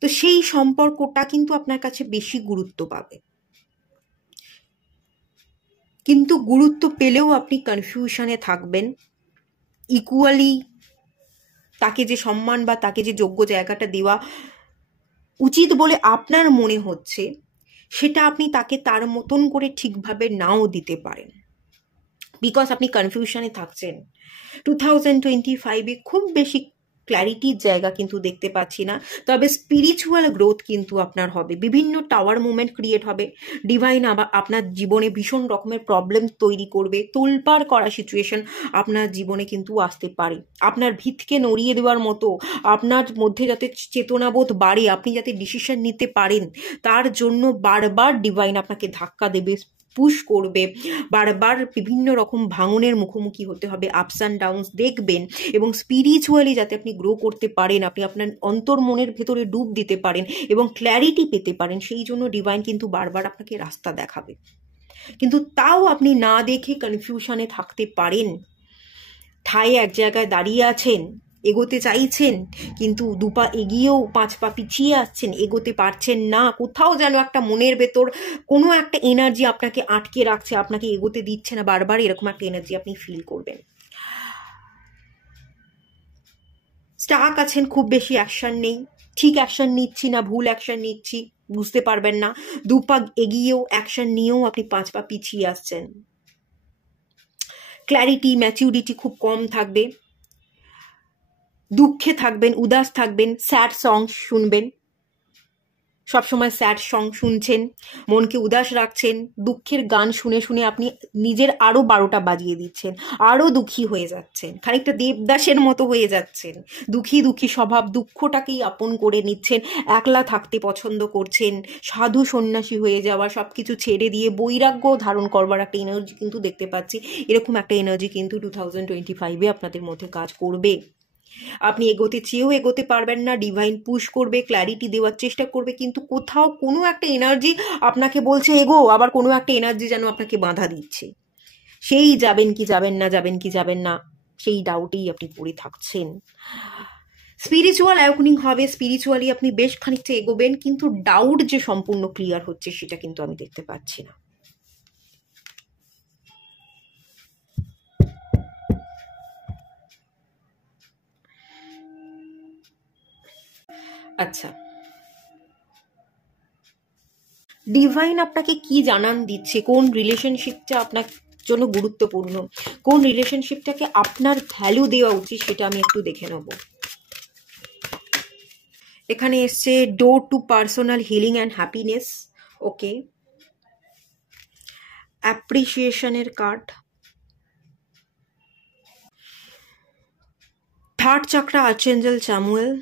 তো সেই সম্পর্কটা কিন্তু আপনার কাছে বেশি গুরুত্ব পাবে। কিন্তু গুরুত্ব পেলেও আপনি কনফিউশনে থাকবেন। ইকুয়ালি তাকে যে সম্মান বা তাকে যে যোগ্য জায়গাটা দেওয়া উচিত বলে আপনার মনে হচ্ছে, সেটা আপনি তাকে তার মতন করে ঠিকভাবে নাও দিতে পারেন, বিকজ আপনি কনফিউশনে থাকছেন। 2025-এ খুব বেশি ক্ল্যারিটির জায়গা কিন্তু দেখতে পাচ্ছি না, তবে স্পিরিচুয়াল গ্রোথ কিন্তু আপনার হবে। বিভিন্ন টাওয়ার মুভমেন্ট ক্রিয়েট হবে। ডিভাইন আবার আপনার জীবনে ভীষণ রকমের প্রবলেম তৈরি করবে, তোলপাড় করা সিচুয়েশন আপনার জীবনে কিন্তু আসতে পারে। আপনার ভিতকে নড়িয়ে দেওয়ার মতো, আপনার মধ্যে যাতে চেতনাবোধ বাড়ে, আপনি যাতে ডিসিশন নিতে পারেন, তার জন্য বারবার ডিভাইন আপনাকে ধাক্কা দেবে, পুশ করবে, বারবার বিভিন্ন রকম ভাঙনের মুখোমুখি হতে হবে, আপস অ্যান্ড ডাউনস দেখবেন। এবং স্পিরিচুয়ালি যাতে আপনি গ্রো করতে পারেন, আপনি আপনার অন্তর্মনের ভেতরে ডুব দিতে পারেন এবং ক্ল্যারিটি পেতে পারেন, সেই জন্য ডিভাইন কিন্তু বারবার আপনাকে রাস্তা দেখাবে। কিন্তু তাও আপনি না দেখে কনফিউশনে থাকতে পারেন, ঠায় এক জায়গায় দাঁড়িয়ে আছেন, এগোতে চাইছেন কিন্তু 2 পা এগিয়েও 5 পা পিছিয়ে আসছেন, এগোতে পারছেন না। কোথাও যেন একটা মনের ভেতর কোনো একটা এনার্জি আপনাকে আটকে রাখছে, আপনাকে এগোতে দিচ্ছে না, বারবার এরকম একটা এনার্জি আপনি ফিল করবেন। স্টাক আছেন, খুব বেশি অ্যাকশন নেই, ঠিক অ্যাকশন নিচ্ছি না ভুল অ্যাকশন নিচ্ছি বুঝতে পারবেন না, 2 পা এগিয়েও অ্যাকশন নিয়েও আপনি 5 পা পিছিয়ে আসছেন। ক্ল্যারিটি, ম্যাচিউরিটি খুব কম থাকবে, দুঃখে থাকবেন, উদাস থাকবেন, স্যাড সং শুনবেন, সবসময় স্যাড সং শুনছেন, মনকে উদাস রাখছেন, দুঃখের গান শুনে শুনে আপনি নিজের আরো 12টা বাজিয়ে দিচ্ছেন, আরো দুঃখী হয়ে যাচ্ছেন, খানিকটা দেবদাসের মতো হয়ে যাচ্ছেন, দুঃখী দুঃখী স্বভাব, দুঃখটাকেই আপন করে নিচ্ছেন, একলা থাকতে পছন্দ করছেন, সাধু সন্ন্যাসী হয়ে যাওয়া, সবকিছু ছেড়ে দিয়ে বৈরাগ্য ধারণ করবার একটা এনার্জি কিন্তু দেখতে পাচ্ছি। এরকম একটা এনার্জি কিন্তু 2025-এ আপনাদের মধ্যে কাজ করবে। আপনি এগোতে চেয়েও এগোতে পারবেন না, ডিভাইন পুশ করবে, ক্ল্যারিটি দেওয়ার চেষ্টা করবে, কিন্তু কোথাও কোনো একটা এনার্জি আপনাকে বলছে এগো, আবার কোনো একটা এনার্জি যেন আপনাকে বাধা দিচ্ছে। সেই যাবেন কি যাবেন না, যাবেন কি যাবেন না, সেই ডাউটেই আপনি পড়ে থাকছেন। স্পিরিচুয়াল অ্যাওয়েকনিং হবে, স্পিরিচুয়ালি আপনি বেশ খানিকটা এগোবেন, কিন্তু ডাউট যে সম্পূর্ণ ক্লিয়ার হচ্ছে সেটা কিন্তু আমি দেখতে পাচ্ছি না। আচ্ছা, ডিভাইন আপনাকে কি জানান দিচ্ছে, কোন রিলেশনশিপটা আপনার জন্য গুরুত্বপূর্ণ, কোন রিলেশনশিপটাকে আপনার ভ্যালু দেওয়া উচিত, সেটা আমি একটু দেখে নেব। এখানে এসছে door to personal healing and happiness, okay, অ্যাপ্রিসিয়েশনের card, third chakra archangel Samuel.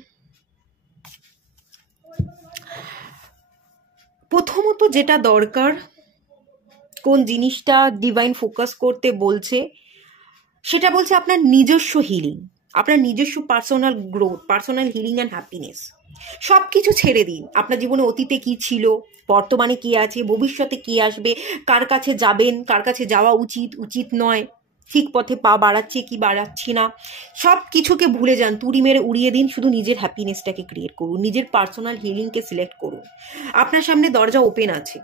প্রথমত যেটা দরকার, কোন জিনিসটা ডিভাইন ফোকাস করতে বলছে, সেটা বলছে আপনার নিজস্ব হিলিং, আপনার নিজস্ব personal growth, personal healing and happiness. সব কিছু ছেড়ে দিন, আপনার জীবনে অতীতে কি ছিল, বর্তমানে কি আছে, ভবিষ্যতে কি আসবে, কার কাছে যাবেন, কার কাছে যাওয়া উচিত, উচিত নয়, ঠিক পথে পা বাড়াচ্ছে কি বাড়াচ্ছি না, সব কিছুকে ভুলে যান, তুড়ি মেরে উড়িয়ে দিন, শুধু নিজের হ্যাপিনেসটাকে ক্রিয়েট করুন, নিজের পার্সোনাল হিলিংকে সিলেক্ট করুন। আপনার সামনে দরজা ওপেন আছে,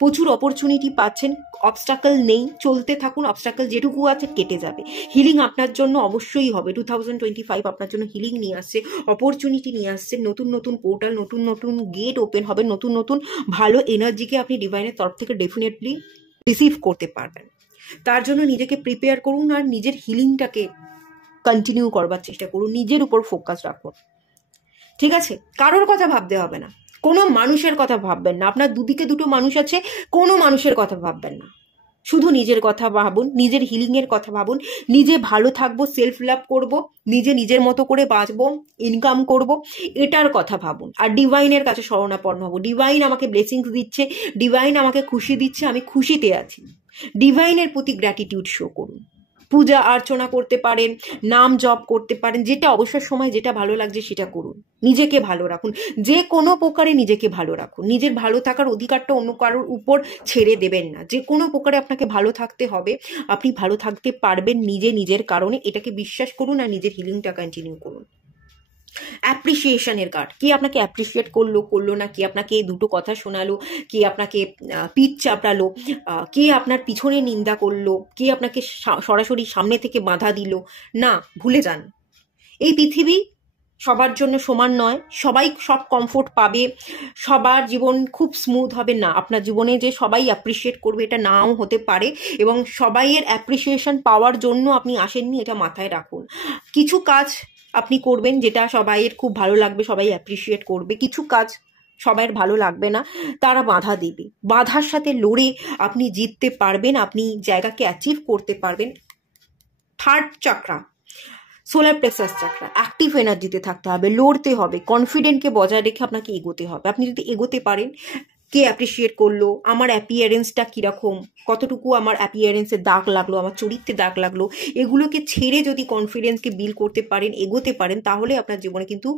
প্রচুর অপরচুনিটি পাচ্ছেন, অবস্টাকল নেই, চলতে থাকুন, অবস্টাকল যেটুকু আছে কেটে যাবে। হিলিং আপনার জন্য অবশ্যই হবে, 2025 আপনার জন্য হিলিং নিয়ে আসছে, অপরচুনিটি নিয়ে আসছে, নতুন নতুন পোর্টাল, নতুন নতুন গেট ওপেন হবে, নতুন নতুন ভালো এনার্জিকে আপনি ডিভাইনের তরফ থেকে ডেফিনেটলি রিসিভ করতে পারবেন। তার জন্য নিজেকে প্রিপেয়ার করুন আর নিজের হিলিংটাকে কন্টিনিউ করবার চেষ্টা করুন, নিজের উপর ফোকাস রাখুন, ঠিক আছে? কারোর কথা ভাবতে হবে না, কোনো মানুষের কথা ভাববেন না, আপনার দুদিকে দুটো মানুষ আছে, কোনো মানুষের কথা ভাববেন না, শুধু নিজের কথা ভাবুন, নিজের হিলিংয়ের কথা ভাবুন, নিজে ভালো থাকবো, সেলফ লাভ করব, নিজে নিজের মতো করে বাঁচবো, ইনকাম করব, এটার কথা ভাবুন। আর ডিভাইনের কাছে শরণাপন্ন হবো, ডিভাইন আমাকে ব্লেসিংস দিচ্ছে, ডিভাইন আমাকে খুশি দিচ্ছে, আমি খুশিতে আছি, ডিভাইনের প্রতি গ্র্যাটিটিউড শো করুন, পূজা অর্চনা করতে পারেন, নাম জপ করতে পারেন, যেটা অবসর সময় যেটা ভালো লাগছে সেটা করুন। নিজেকে ভালো রাখুন, যে কোনো প্রকারে নিজেকে ভালো রাখুন। নিজের ভালো থাকার অধিকারটা অন্য কারোর উপর ছেড়ে দেবেন না। যে কোনো প্রকারে আপনাকে ভালো থাকতে হবে, আপনি ভালো থাকতে পারবেন নিজের কারণে, এটাকে বিশ্বাস করুন আর নিজের হিলিংটা কন্টিনিউ করুন। অ্যাপ্রিসিয়েশনের কার্ড, কে আপনাকে অ্যাপ্রিসিয়েট করলো না, কে আপনাকে দুটো কথা শোনালো, কে আপনাকে পিঠ চাপড়ালো, কে আপনার পিছনে নিন্দা করলো, কে আপনাকে সরাসরি সামনে থেকে বাধা দিল, না, ভুলে যান। এই পৃথিবী সবার জন্য সমান নয়, সবাই সব কমফোর্ট পাবে, সবার জীবন খুব স্মুথ হবে না। আপনার জীবনে যে সবাই অ্যাপ্রিসিয়েট করবে এটা নাও হতে পারে, এবং সবাইয়ের অ্যাপ্রিসিয়েশন পাওয়ার জন্য আপনি আসেননি, এটা মাথায় রাখুন। কিছু কাজ আপনি করবেন যেটা সবাইয়ের খুব ভালো লাগবে, সবাই অ্যাপ্রিসিয়েট করবে, কিছু কাজ সবাইয়ের ভালো লাগবে না, তারা বাধা দেবে। বাধার সাথে লড়ে আপনি জিততে পারবেন, আপনি জায়গাকে অ্যাচিভ করতে পারবেন। থার্ড চাকরা, সোলার প্লেক্সাস চাকরা, অ্যাক্টিভ এনার্জিতে থাকতে হবে, লড়তে হবে, কনফিডেন্টকে বজায় রেখে আপনাকে এগোতে হবে। আপনি যদি এগোতে পারেন, কে অ্যাপ্রিসিয়েট করলো, আমার অ্যাপিয়ারেন্সটা কীরকম, কতটুকু আমার অ্যাপিয়ারেন্সে দাগ লাগলো, আমার চরিত্রে দাগ লাগলো, এগুলোকে ছেড়ে যদি কনফিডেন্সকে বিল্ড করতে পারেন, এগোতে পারেন, তাহলে আপনার জীবনে কিন্তু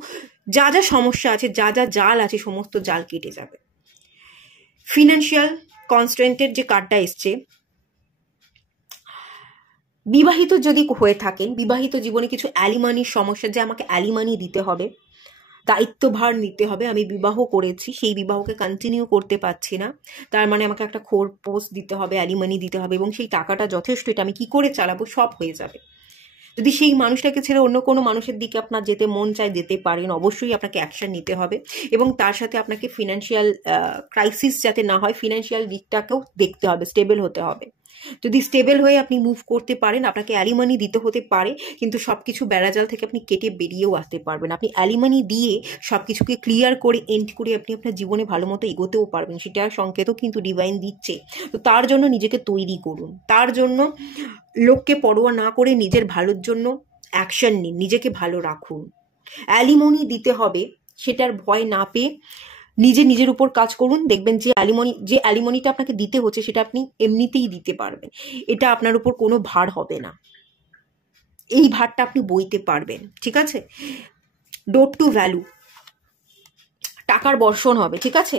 যা যা সমস্যা আছে, যা যা জাল আছে, সমস্ত জাল কেটে যাবে। ফিনান্সিয়াল কনস্ট্রেন্টের যে কার্ডটা এসছে, বিবাহিত যদি হয়ে থাকেন, বিবাহিত জীবনে কিছু অ্যালিমানির সমস্যা, যে আমাকে অ্যালিমানি দিতে হবে, দায়িত্বভার নিতে হবে, আমি বিবাহ করেছি, সেই বিবাহকে কন্টিনিউ করতে পারছি না, তার মানে আমাকে একটা খোরপোশ দিতে হবে, অ্যালিমানি দিতে হবে, এবং সেই টাকাটা যথেষ্ট, এটা আমি কি করে চালাবো, সব হয়ে যাবে। যদি সেই মানুষটাকে ছেড়ে অন্য কোনো মানুষের দিকে আপনার যেতে মন চায়, যেতে পারেন, অবশ্যই আপনাকে অ্যাকশন নিতে হবে, এবং তার সাথে আপনাকে ফিনান্সিয়াল ক্রাইসিস যাতে না হয়, ফিনান্সিয়াল দিকটাকেও দেখতে হবে, স্টেবল হতে হবে। যদি স্টেবল হয়ে আপনি মুভ করতে পারেন, আপনাকে অ্যালিমানি দিতে হতে পারে, কিন্তু সবকিছু বেড়াজাল থেকে আপনি কেটে বেরিয়েও আসতে পারবেন। আপনি অ্যালিমানি দিয়ে সবকিছুকে ক্লিয়ার করে, এন্ড করে আপনি আপনার জীবনে ভালো মতো এগোতেও পারবেন, সেটা সংকেতও কিন্তু ডিভাইন দিচ্ছে। তো তার জন্য নিজেকে তৈরি করুন, তার জন্য লোককে পরোয়া না করে নিজের ভালোর জন্য অ্যাকশন নিন, নিজেকে ভালো রাখুন। অ্যালিমনি দিতে হবে সেটার ভয় না পেয়ে নিজের উপর কাজ করুন, দেখবেন যে অ্যালিমনিটা আপনাকে দিতে হচ্ছে সেটা আপনি এমনিতেই দিতে পারবেন, এটা আপনার উপর কোনো ভার হবে না, এই ভারটা আপনি বইতে পারবেন, ঠিক আছে। ডোর টু ভ্যালু, টাকার বর্ষণ হবে, ঠিক আছে।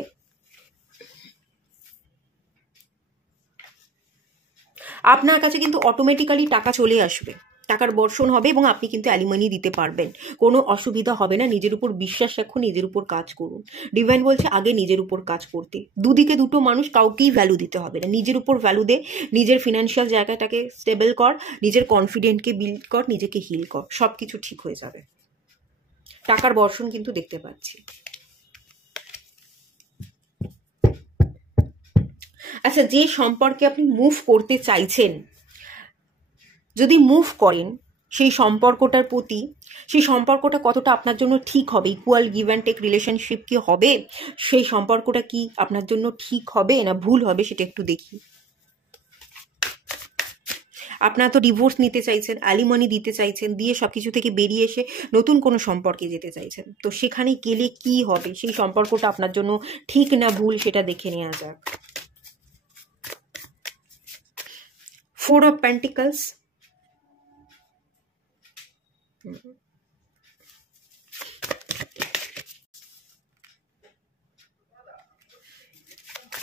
আপনার কাছে কিন্তু অটোমেটিক্যালি টাকা চলে আসবে, টাকার বর্ষণ হবে, এবং আপনি কিন্তু অ্যালিমানি দিতে পারবেন, কোনো অসুবিধা হবে না। নিজের উপর বিশ্বাস রাখুন, নিজের উপর কাজ করুন। ডিভাইন বলছে আগে নিজের উপর কাজ করতে, দুদিকে দুটো মানুষ, কাউকেই ভ্যালু দিতে হবে না, নিজের উপর ভ্যালু দে, নিজের ফিনান্সিয়াল জায়গাটাকে স্টেবল কর, নিজের কনফিডেন্টকে বিল্ড কর, নিজেকে হিল কর, সব কিছু ঠিক হয়ে যাবে। টাকার বর্ষণ কিন্তু দেখতে পাচ্ছি। আচ্ছা, যে সম্পর্কে আপনি মুভ করতে চাইছেন, যদি মুভ করেন সেই সম্পর্কটার প্রতি, সেই সম্পর্কটা কতটা আপনার জন্য ঠিক হবে, equal give and take relationship কি হবে, সেই সম্পর্কটা কি আপনার জন্য ঠিক হবে না ভুল হবে, সেটা একটু দেখি। আপনারা তো ডিভোর্স নিতে চাইছেন, অ্যালিমনি দিতে চাইছেন, দিয়ে সবকিছু থেকে বেরিয়ে এসে নতুন কোনো সম্পর্কে যেতে চাইছেন, তো সেখানে গেলে কি হবে, সেই সম্পর্কটা আপনার জন্য ঠিক না ভুল, সেটা দেখে নেওয়া যাক। 4 of Pentacles,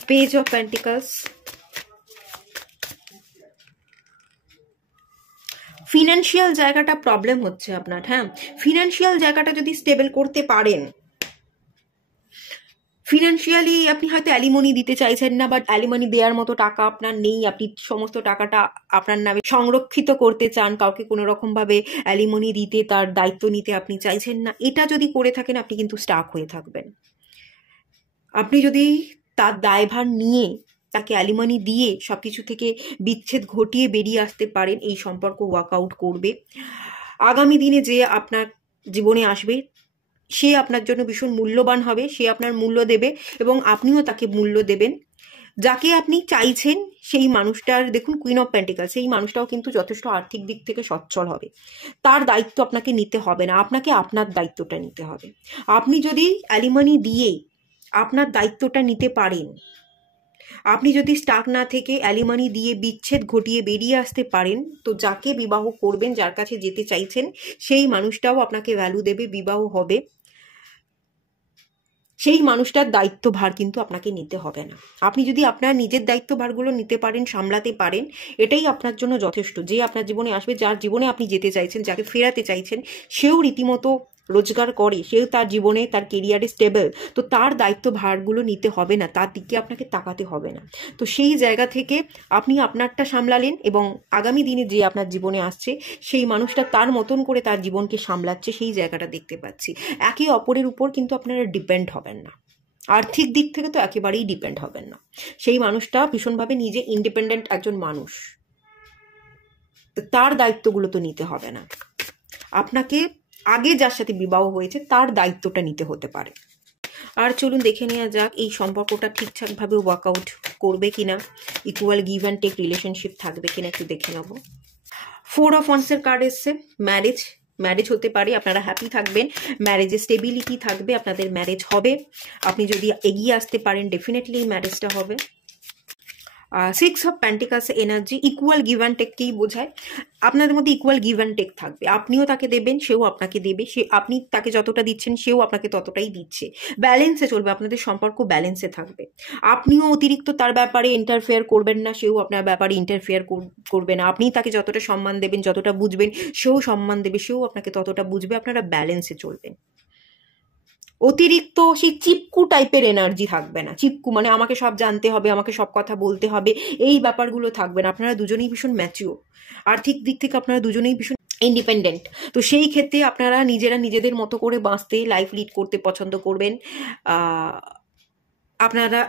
Page of Pentacles, financial জায়গাটা প্রবলেম হচ্ছে আপনার, হ্যাঁ, ফিনান্সিয়াল জায়গাটা যদি স্টেবল করতে পারেন, ফিনান্সিয়ালি আপনি হয়তো অ্যালিমনি দিতে চাইছেন না, বাট অ্যালিমনি দেওয়ার মতো টাকা আপনার নেই, আপনি সমস্ত টাকাটা আপনার নামে সংরক্ষিত করতে চান, কাউকে কোনো রকমভাবে অ্যালিমনি দিতে, তার দায়িত্ব নিতে আপনি চাইছেন না, এটা যদি করে থাকেন আপনি কিন্তু স্টাক হয়ে থাকবেন। আপনি যদি তার দায়ভার নিয়ে, তাকে অ্যালিমনি দিয়ে সবকিছু থেকে বিচ্ছেদ ঘটিয়ে বেরিয়ে আসতে পারেন, এই সম্পর্ক ওয়ার্কআউট করবে। আগামী দিনে যে আপনার জীবনে আসবে সে আপনার জন্য ভীষণ মূল্যবান হবে, সে আপনার মূল্য দেবে এবং আপনিও তাকে মূল্য দেবেন। যাকে আপনি চাইছেন সেই মানুষটার, দেখুন কুইন অফ পেন্টিকলস, সেই মানুষটাও কিন্তু যথেষ্ট আর্থিক দিক থেকে সচ্ছল হবে, তার দায়িত্ব আপনাকে নিতে হবে না, আপনাকে আপনার দায়িত্বটা নিতে হবে। আপনি যদি অ্যালিমনি দিয়ে আপনার দায়িত্বটা নিতে পারেন, আপনি যদি স্টাক না থেকে অ্যালিমানি দিয়ে বিচ্ছেদ ঘটিয়ে বেরিয়ে আসতে পারেন, তো যাকে বিবাহ করবেন, যার কাছে যেতে চাইছেন, সেই মানুষটাও আপনাকে ভ্যালু দেবে, বিবাহ হবে। সেই মানুষটার দায়িত্বভার কিন্তু আপনাকে নিতে হবে না। আপনি যদি আপনার নিজের দায়িত্বভারগুলো নিতে পারেন, সামলাতে পারেন, এটাই আপনার জন্য যথেষ্ট। যে আপনার জীবনে আসবে, যার জীবনে আপনি যেতে চাইছেন, যাকে ফেরাতে চাইছেন, সেও রীতিমতো রোজগার করে, সেও তার জীবনে, তার কেরিয়ারে স্টেবল, তো তার দায়িত্বভারগুলো নিতে হবে না, তার দিকে আপনাকে তাকাতে হবে না। তো সেই জায়গা থেকে আপনি আপনারটা সামলালেন, এবং আগামী দিনে যে আপনার জীবনে আসছে, সেই মানুষটা তার মতন করে তার জীবনকে সামলাচ্ছে, সেই জায়গাটা দেখতে পাচ্ছি। একে অপরের উপর কিন্তু আপনারা ডিপেন্ড হবেন না, আর্থিক দিক থেকে তো একেবারেই ডিপেন্ড হবেন না। সেই মানুষটা ভীষণভাবে নিজে ইন্ডিপেন্ডেন্ট একজন মানুষ, তার দায়িত্বগুলো তো নিতে হবে না। আপনাকে আগে যার সাথে বিবাহ হয়েছে তার দায়িত্বটা নিতে হতে পারে। আর চলুন দেখে নেওয়া যাক এই সম্পর্কটা ঠিকঠাকভাবে ওয়ার্কআউট করবে কিনা, equal give and take relationship থাকবে কিনা, একটু দেখে নেব। 4 অফ ওয়ান্সের কার্ড এসছে। ম্যারেজ হতে পারে, আপনারা হ্যাপি থাকবেন, ম্যারেজে স্টেবিলিটি থাকবে, আপনাদের ম্যারেজ হবে। আপনি যদি এগিয়ে আসতে পারেন, ডেফিনেটলি ম্যারেজটা হবে। 6 of pentacles energy equal give and টেককেই বোঝায়। আপনাদের মধ্যে ইকুয়াল গিভ অ্যান্ড টেক থাকবে, আপনিও তাকে দেবেন, সেও আপনাকে দেবে, আপনি তাকে যতটা দিচ্ছেন সেও আপনাকে ততটাই দিচ্ছে। ব্যালেন্সে চলবে, আপনাদের সম্পর্ক ব্যালেন্সে থাকবে। আপনিও অতিরিক্ত তার ব্যাপারে ইন্টারফেয়ার করবেন না, সেও আপনার ব্যাপারে ইন্টারফেয়ার করবে না। আপনি তাকে যতটা সম্মান দেবেন, যতটা বুঝবেন, সেও সম্মান দেবে, সেও আপনাকে ততটা বুঝবে। আপনারা ব্যালেন্সে চলবেন। অতিরিক্ত সেই চিপকু টাইপের এনার্জি থাকবে না। চিপকু মানে আমাকে সব জানতে হবে, আমাকে সব কথা বলতে হবে, এই ব্যাপারগুলো থাকবে না। আপনারা দুজনেই ভীষণ ম্যাচিওর, আর্থিক দিক থেকে আপনারা দুজনেই ভীষণ ইন্ডিপেন্ডেন্ট। তো সেই ক্ষেত্রে আপনারা নিজেরা নিজেদের মতো করে বাঁচতে, লাইফ লিড করতে পছন্দ করবেন।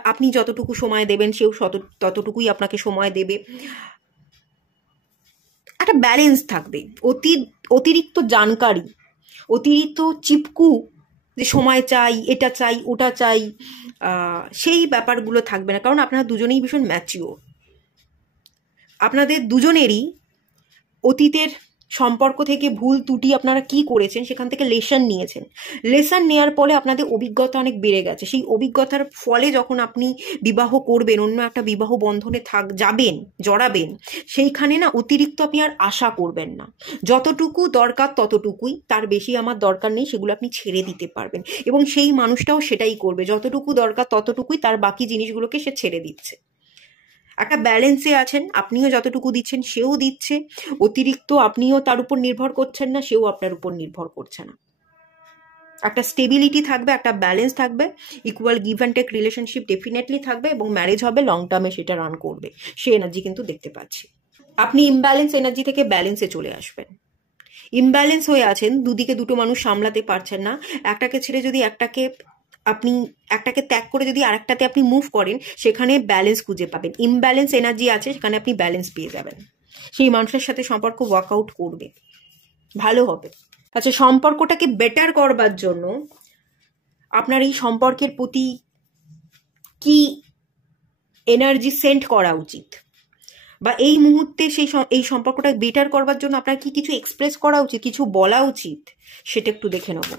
আপনি যতটুকু সময় দেবেন, সেও ততটুকুই আপনাকে সময় দেবে। একটা ব্যালেন্স থাকবে। অতিরিক্ত জানকারি, অতিরিক্ত চিপকু, যে সময় চাই, এটা চাই, ওটা চাই, সেই ব্যাপারগুলো থাকবে না। কারণ আপনারা দুজনেই ভীষণ ম্যাচিওর। আপনাদের দুজনেরই অতীতের সম্পর্ক থেকে ভুল ত্রুটি আপনারা কি করেছেন, সেখান থেকে লেসন নিয়েছেন। লেসন নেওয়ার ফলে আপনাদের অভিজ্ঞতা অনেক বেড়ে গেছে। সেই অভিজ্ঞতার ফলে যখন আপনি বিবাহ করবেন, অন্য একটা বিবাহ বন্ধনে জড়াবেন, সেইখানে না অতিরিক্ত আপনি আর আশা করবেন না। যতটুকু দরকার ততটুকুই, তার বেশি আমার দরকার নেই, সেগুলো আপনি ছেড়ে দিতে পারবেন। এবং সেই মানুষটাও সেটাই করবে, যতটুকু দরকার ততটুকুই, তার বাকি জিনিসগুলোকে সে ছেড়ে দিচ্ছে। একটা ব্যালেন্সে আছেন, আপনিও যতটুকু দিচ্ছেন সেও দিচ্ছে, অতিরিক্ত আপনিও তার উপর নির্ভর করছেন না, সেও আপনার উপর নির্ভর করছে না। একটা স্টেবিলিটি থাকবে, একটা ব্যালেন্স থাকবে, equal give and take relationship definitely থাকবে, এবং ম্যারেজ হবে, লং টার্মে সেটা রান করবে। সে এনার্জি কিন্তু দেখতে পাচ্ছি। আপনি ইমব্যালেন্স এনার্জি থেকে ব্যালেন্সে চলে আসবেন। ইমব্যালেন্স হয়ে আছেন, দুদিকে দুটো মানুষ সামলাতে পারছেন না। একটাকে ছেড়ে যদি একটাকে ত্যাগ করে যদি আরেকটাতে আপনি মুভ করেন, সেখানে ব্যালেন্স খুঁজে পাবেন। ইমব্যালেন্স এনার্জি আছে, সেখানে আপনি ব্যালেন্স পেয়ে যাবেন। সেই মানুষের সাথে সম্পর্ক ওয়ার্কআউট করবে, ভালো হবে। আচ্ছা, সম্পর্কটাকে বেটার করবার জন্য আপনার এই সম্পর্কের প্রতি কি এনার্জি সেন্ড করা উচিত, বা এই মুহূর্তে এই সম্পর্কটা বেটার করবার জন্য আপনার কি কিছু এক্সপ্রেস করা উচিত, কিছু বলা উচিত, সেটা একটু দেখে নেব।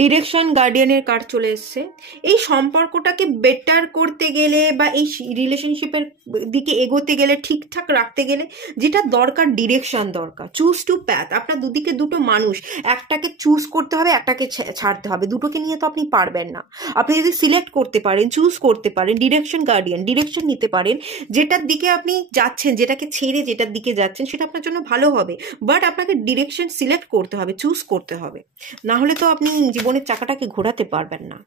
ডিরেকশন গার্ডিয়ানের কার্ড চলে এসছে। এই সম্পর্কটাকে বেটার করতে গেলে বা এই রিলেশনশিপের দিকে এগোতে গেলে, ঠিকঠাক রাখতে গেলে যেটা দরকার, ডিরেকশন দরকার। Choose to path. আপনার দুদিকে দুটো মানুষ, একটাকে চুজ করতে হবে, একটাকে ছাড়তে হবে। দুটোকে নিয়ে তো আপনি পারবেন না। আপনি যদি সিলেক্ট করতে পারেন, চুজ করতে পারেন, ডিরেকশন গার্ডিয়ান, ডিরেকশন নিতে পারেন, যেটার দিকে আপনি যাচ্ছেন, যেটাকে ছেড়ে যেটার দিকে যাচ্ছেন, সেটা আপনার জন্য ভালো হবে। বাট আপনাকে ডিরেকশন সিলেক্ট করতে হবে, চুজ করতে হবে, না হলে তো আপনি জীবনের চাকাটাকে ঘোরাতে পারবেন না।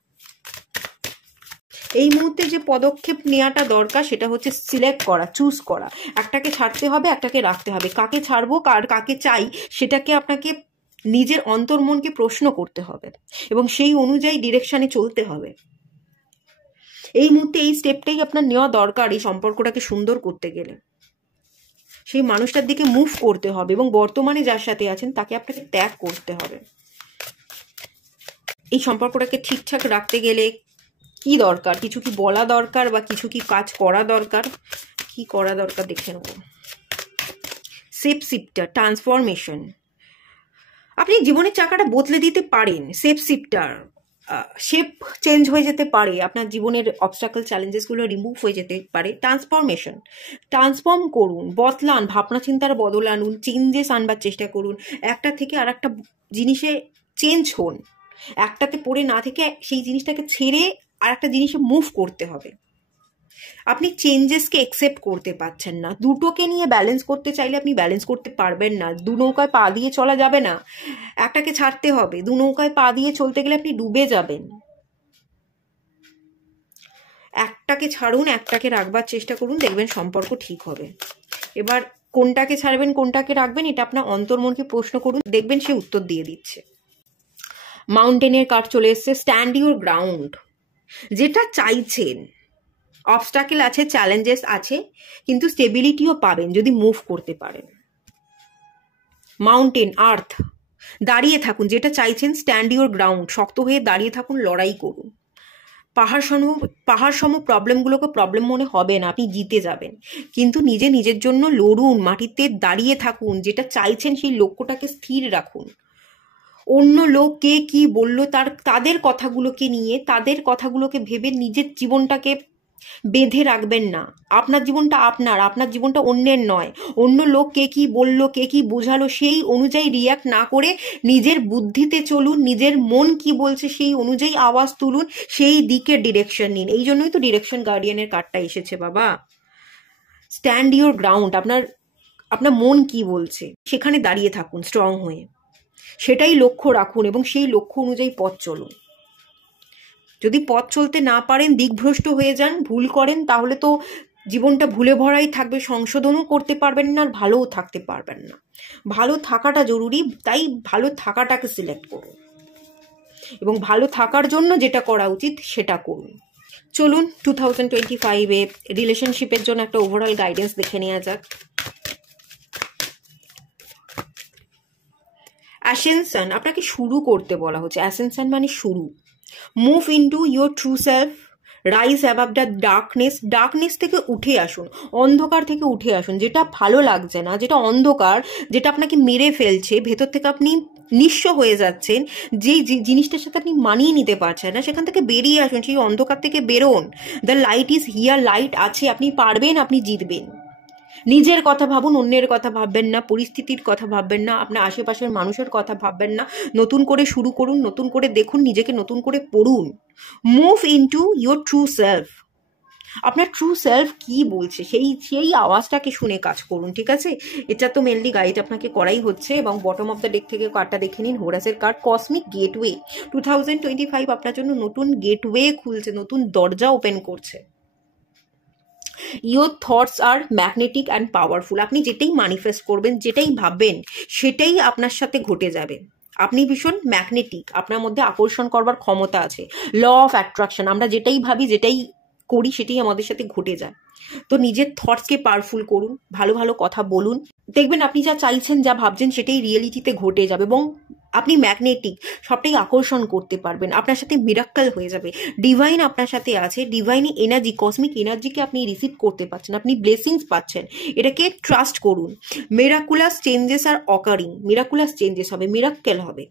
এই মুহূর্তে যে পদক্ষেপ নেওয়াটা দরকার, সেটা হচ্ছে সিলেক্ট করা, চুজ করা। একটাকে ছাড়তে হবে, একটাকে রাখতে হবে। কাকে ছাড়বো, কাকে চাই, সেটাকে আপনাকে নিজের অন্তর্মনকে প্রশ্ন করতে হবে, এবং সেই অনুযায়ী ডিরেকশনে চলতে হবে। এই মুহূর্তে এই স্টেপটাই আপনার নেওয়া দরকার এই সম্পর্কটাকে সুন্দর করতে গেলে। সেই মানুষটার দিকে মুভ করতে হবে, এবং বর্তমানে যার সাথে আছেন তাকে আপনাকে ত্যাগ করতে হবে। এই সম্পর্কটাকে ঠিকঠাক রাখতে গেলে কি দরকার, কিছু কি বলা দরকার, বা কিছু কি কাজ করা দরকার, কি করা দরকার দেখে নেব। Safe shifter, transformation. আপনি জীবনের চাকাটা বদলে দিতে পারেন। সেফ শিফটার, শেপ চেঞ্জ হয়ে যেতে পারে, আপনার জীবনের অবস্টাকল চ্যালেঞ্জেসগুলো রিমুভ হয়ে যেতে পারে। ট্রান্সফর্ম করুন, বদলান, ভাবনা চিন্তার বদল আনুন, চেঞ্জেস আনবার চেষ্টা করুন, একটা থেকে আর একটা জিনিসে চেঞ্জ হন, একটাতে পড়ে না থেকে সেই জিনিসটাকে ছেড়ে আর একটা জিনিসে মুভ করতে হবে। আপনি চেঞ্জেসকে একসেপ্ট করতে পারছেন না, দুটোকে নিয়ে ব্যালেন্স করতে চাইলে আপনি ব্যালেন্স করতে পারবেন না, দু নৌকায় পা দিয়ে চলা যাবে না, একটাকে ছাড়তে হবে। দু নৌকায় পা দিয়ে চলতে গেলে আপনি ডুবে যাবেন। একটাকে ছাড়ুন, একটাকে রাখবার চেষ্টা করুন, দেখবেন সম্পর্ক ঠিক হবে। এবার কোনটাকে ছাড়বেন কোনটাকে রাখবেন এটা আপনার অন্তর্মনকে প্রশ্ন করুন, দেখবেন সে উত্তর দিয়ে দিচ্ছে। মাউন্টেনের কার্ড চলে এসছে, স্ট্যান্ড ইউর গ্রাউন্ড। যেটা চাইছেন, অবস্টাকেল আছে, চ্যালেঞ্জেস আছে, কিন্তু স্টেবিলিটিও পাবেন যদি মুভ করতে পারেন। মাউন্টেন, আর্থ, দাঁড়িয়ে থাকুন, যেটা চাইছেন স্ট্যান্ড ইউর গ্রাউন্ড, শক্ত হয়ে দাঁড়িয়ে থাকুন, লড়াই করুন। পাহাড় সম প্রবলেমগুলোকে প্রবলেম মনে হবে না, আপনি জিতে যাবেন, কিন্তু নিজের জন্য লড়ুন, মাটিতে দাঁড়িয়ে থাকুন, যেটা চাইছেন সেই লক্ষ্যটাকে স্থির রাখুন। অন্য লোক কে কি বললো তাদের কথাগুলোকে নিয়ে, তাদের কথাগুলোকে ভেবে নিজের জীবনটাকে বেঁধে রাখবেন না। আপনার জীবনটা আপনার জীবনটা অন্যের নয়। অন্য লোক কে কি বললো, কে কি বোঝালো, সেই অনুযায়ী রিয়াক্ট না করে নিজের বুদ্ধিতে চলুন, নিজের মন কি বলছে সেই অনুযায়ী আওয়াজ তুলুন, সেই দিকে ডিরেকশন নিন। এই জন্যই তো ডিরেকশন গার্ডিয়ানের কার্ডটা এসেছে বাবা। স্ট্যান্ড ইউর গ্রাউন্ড, আপনার মন কি বলছে সেখানে দাঁড়িয়ে থাকুন স্ট্রং হয়ে, সেটাই লক্ষ্য রাখুন এবং সেই লক্ষ্য অনুযায়ী পথ চলুন। যদি পথ চলতে না পারেন, দিকভ্রষ্ট হয়ে যান, ভুল করেন, তাহলে তো জীবনটা ভুলে ভরাই থাকবে, সংশোধনও করতে পারবেন না, আর ভালোও থাকতে পারবেন না। ভালো থাকাটা জরুরি, তাই ভালো থাকাটাকে সিলেক্ট করুন এবং ভালো থাকার জন্য যেটা করা উচিত সেটা করুন। চলুন 2025-এ রিলেশনশিপের জন্য একটা ওভারঅল গাইডেন্স দেখে নেওয়া যাক। অ্যাসেনশন, আপনাকে শুরু করতে বলা হচ্ছে। অ্যাসেনশন মানে শুরু। Move into your true self, rise above the darkness থেকে উঠে আসুন, অন্ধকার থেকে উঠে আসুন। যেটা ভালো লাগছে না, যেটা অন্ধকার, যেটা আপনাকে মেরে ফেলছে, ভেতর থেকে আপনি নিঃস্ব হয়ে যাচ্ছেন, যে জিনিসটার সাথে আপনি মানিয়ে নিতে পারছেন না, সেখান থেকে বেরিয়ে আসুন, সেই অন্ধকার থেকে বেরোন। The light is here, light আছে, আপনি পারবেন, আপনি জিতবেন। নিজের কথা ভাবুন, অন্যের কথা ভাববেন না, পরিস্থিতির কথা ভাববেন না, আপনার আশেপাশের মানুষের কথা ভাববেন না। নতুন করে শুরু করুন, নতুন করে দেখুন, নিজেকে নতুন করে পড়ুন। Move into your true self. আপনার ট্রু সেলফ কি বলছে সেই আওয়াজটাকে শুনে কাজ করুন, ঠিক আছে? এটা তো মেনলি গাইড আপনাকে করাই হচ্ছে। এবং বটম অফ দ্য ডেক থেকে কার্ডটা দেখে নিন, হোরাসের কার্ড, কসমিক গেটওয়ে। 2025 আপনার জন্য নতুন গেটওয়ে খুলছে, নতুন দরজা ওপেন করছে। Your thoughts are magnetic and powerful. আপনি যেটাই ম্যানিফেস্ট করবেন, যেটাই ভাববেন, সেটাই আপনার সাথে ঘটে যাবে। আপনি ভীষণ ম্যাগনেটিক, আপনার মধ্যে আকর্ষণ করবার ক্ষমতা আছে। ল অফ অ্যাট্রাকশন, আমরা যেটাই ভাবি, যেটাই করি, সেটাই আমাদের সাথে ঘটে যায়। তো নিজের থটসকে পাওয়ারফুল করুন, ভালো ভালো কথা বলুন, দেখবেন আপনি যা চাইছেন, যা ভাবছেন, সেটাই রিয়েলিটিতে ঘটে যাবে। এবং আপনি ম্যাগনেটিক, সবটাই আকর্ষণ করতে পারবেন, আপনার সাথে মিরাক্কেল হয়ে যাবে। ডিভাইন আপনার সাথে আছে, ডিভাইন এনার্জি, কসমিক এনার্জিকে আপনি রিসিভ করতে পারছেন, আপনি ব্লেসিংস পাচ্ছেন, এটাকে ট্রাস্ট করুন। মিরাকুলাস চেঞ্জেস আর অকারিং, মিরাকুলাস চেঞ্জেস হবে, মিরাক্কেল হবে।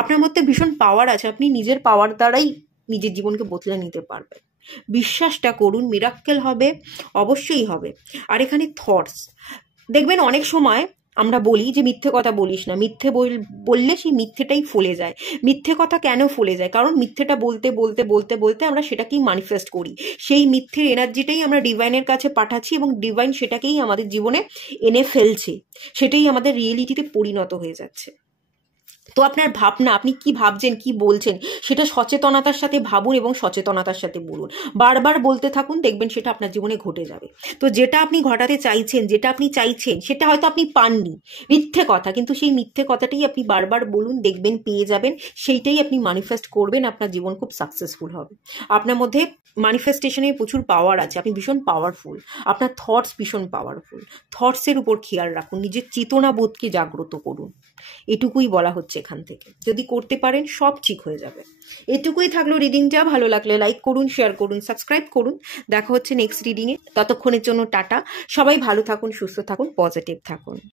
আপনার মধ্যে ভীষণ পাওয়ার আছে, আপনি নিজের পাওয়ার দ্বারাই নিজের জীবনকে বদলে নিতে পারবেন। বিশ্বাসটা করুন, মিরাক্কেল হবে, অবশ্যই হবে। আর এখানে থটস, দেখবেন অনেক সময় আমরা বলি যে মিথ্যে কথা বলিস না, মিথ্যে বললে সেই মিথ্যেটাই ফলে যায়। মিথ্যে কথা কেন ফলে যায়? কারণ মিথ্যেটা বলতে বলতে বলতে বলতে আমরা সেটাকেই ম্যানিফেস্ট করি, সেই মিথ্যের এনার্জিটাই আমরা ডিভাইনের কাছে পাঠাচ্ছি এবং ডিভাইন সেটাকেই আমাদের জীবনে এনে ফেলছে, সেটাই আমাদের রিয়েলিটিতে পরিণত হয়ে যাচ্ছে। তো আপনার ভাবনা, আপনি কি ভাবছেন, কি বলছেন, সেটা সচেতনতার সাথে ভাবুন এবং সচেতনতার সাথে বলুন, বারবার বলতে থাকুন, দেখবেন সেটা আপনার জীবনে ঘটে যাবে। তো যেটা আপনি ঘটাতে চাইছেন, যেটা আপনি চাইছেন, সেটা হয়তো আপনি পাননি, মিথ্যে কথা, কিন্তু সেই মিথ্যে কথাটাই আপনি বারবার বলুন, দেখবেন পেয়ে যাবেন, সেইটাই আপনি ম্যানিফেস্ট করবেন, আপনার জীবন খুব সাকসেসফুল হবে। আপনার মধ্যে ম্যানিফেস্টেশনে প্রচুর পাওয়ার আছে, আপনি ভীষণ পাওয়ারফুল, আপনার থটস ভীষণ পাওয়ারফুল। থটসের উপর খেয়াল রাখুন, নিজের চেতনাবোধকে জাগ্রত করুন, এটুকুই বলা হচ্ছে এখান থেকে। যদি করতে পারেন সব ঠিক হয়ে যাবে। এটুকুই থাকলো রিডিংটা। ভালো লাগলে লাইক করুন, শেয়ার করুন, সাবস্ক্রাইব করুন। দেখা হচ্ছে নেক্সট রিডিংয়ে। ততক্ষণের জন্য টাটা। সবাই ভালো থাকুন, সুস্থ থাকুন, পজিটিভ থাকুন।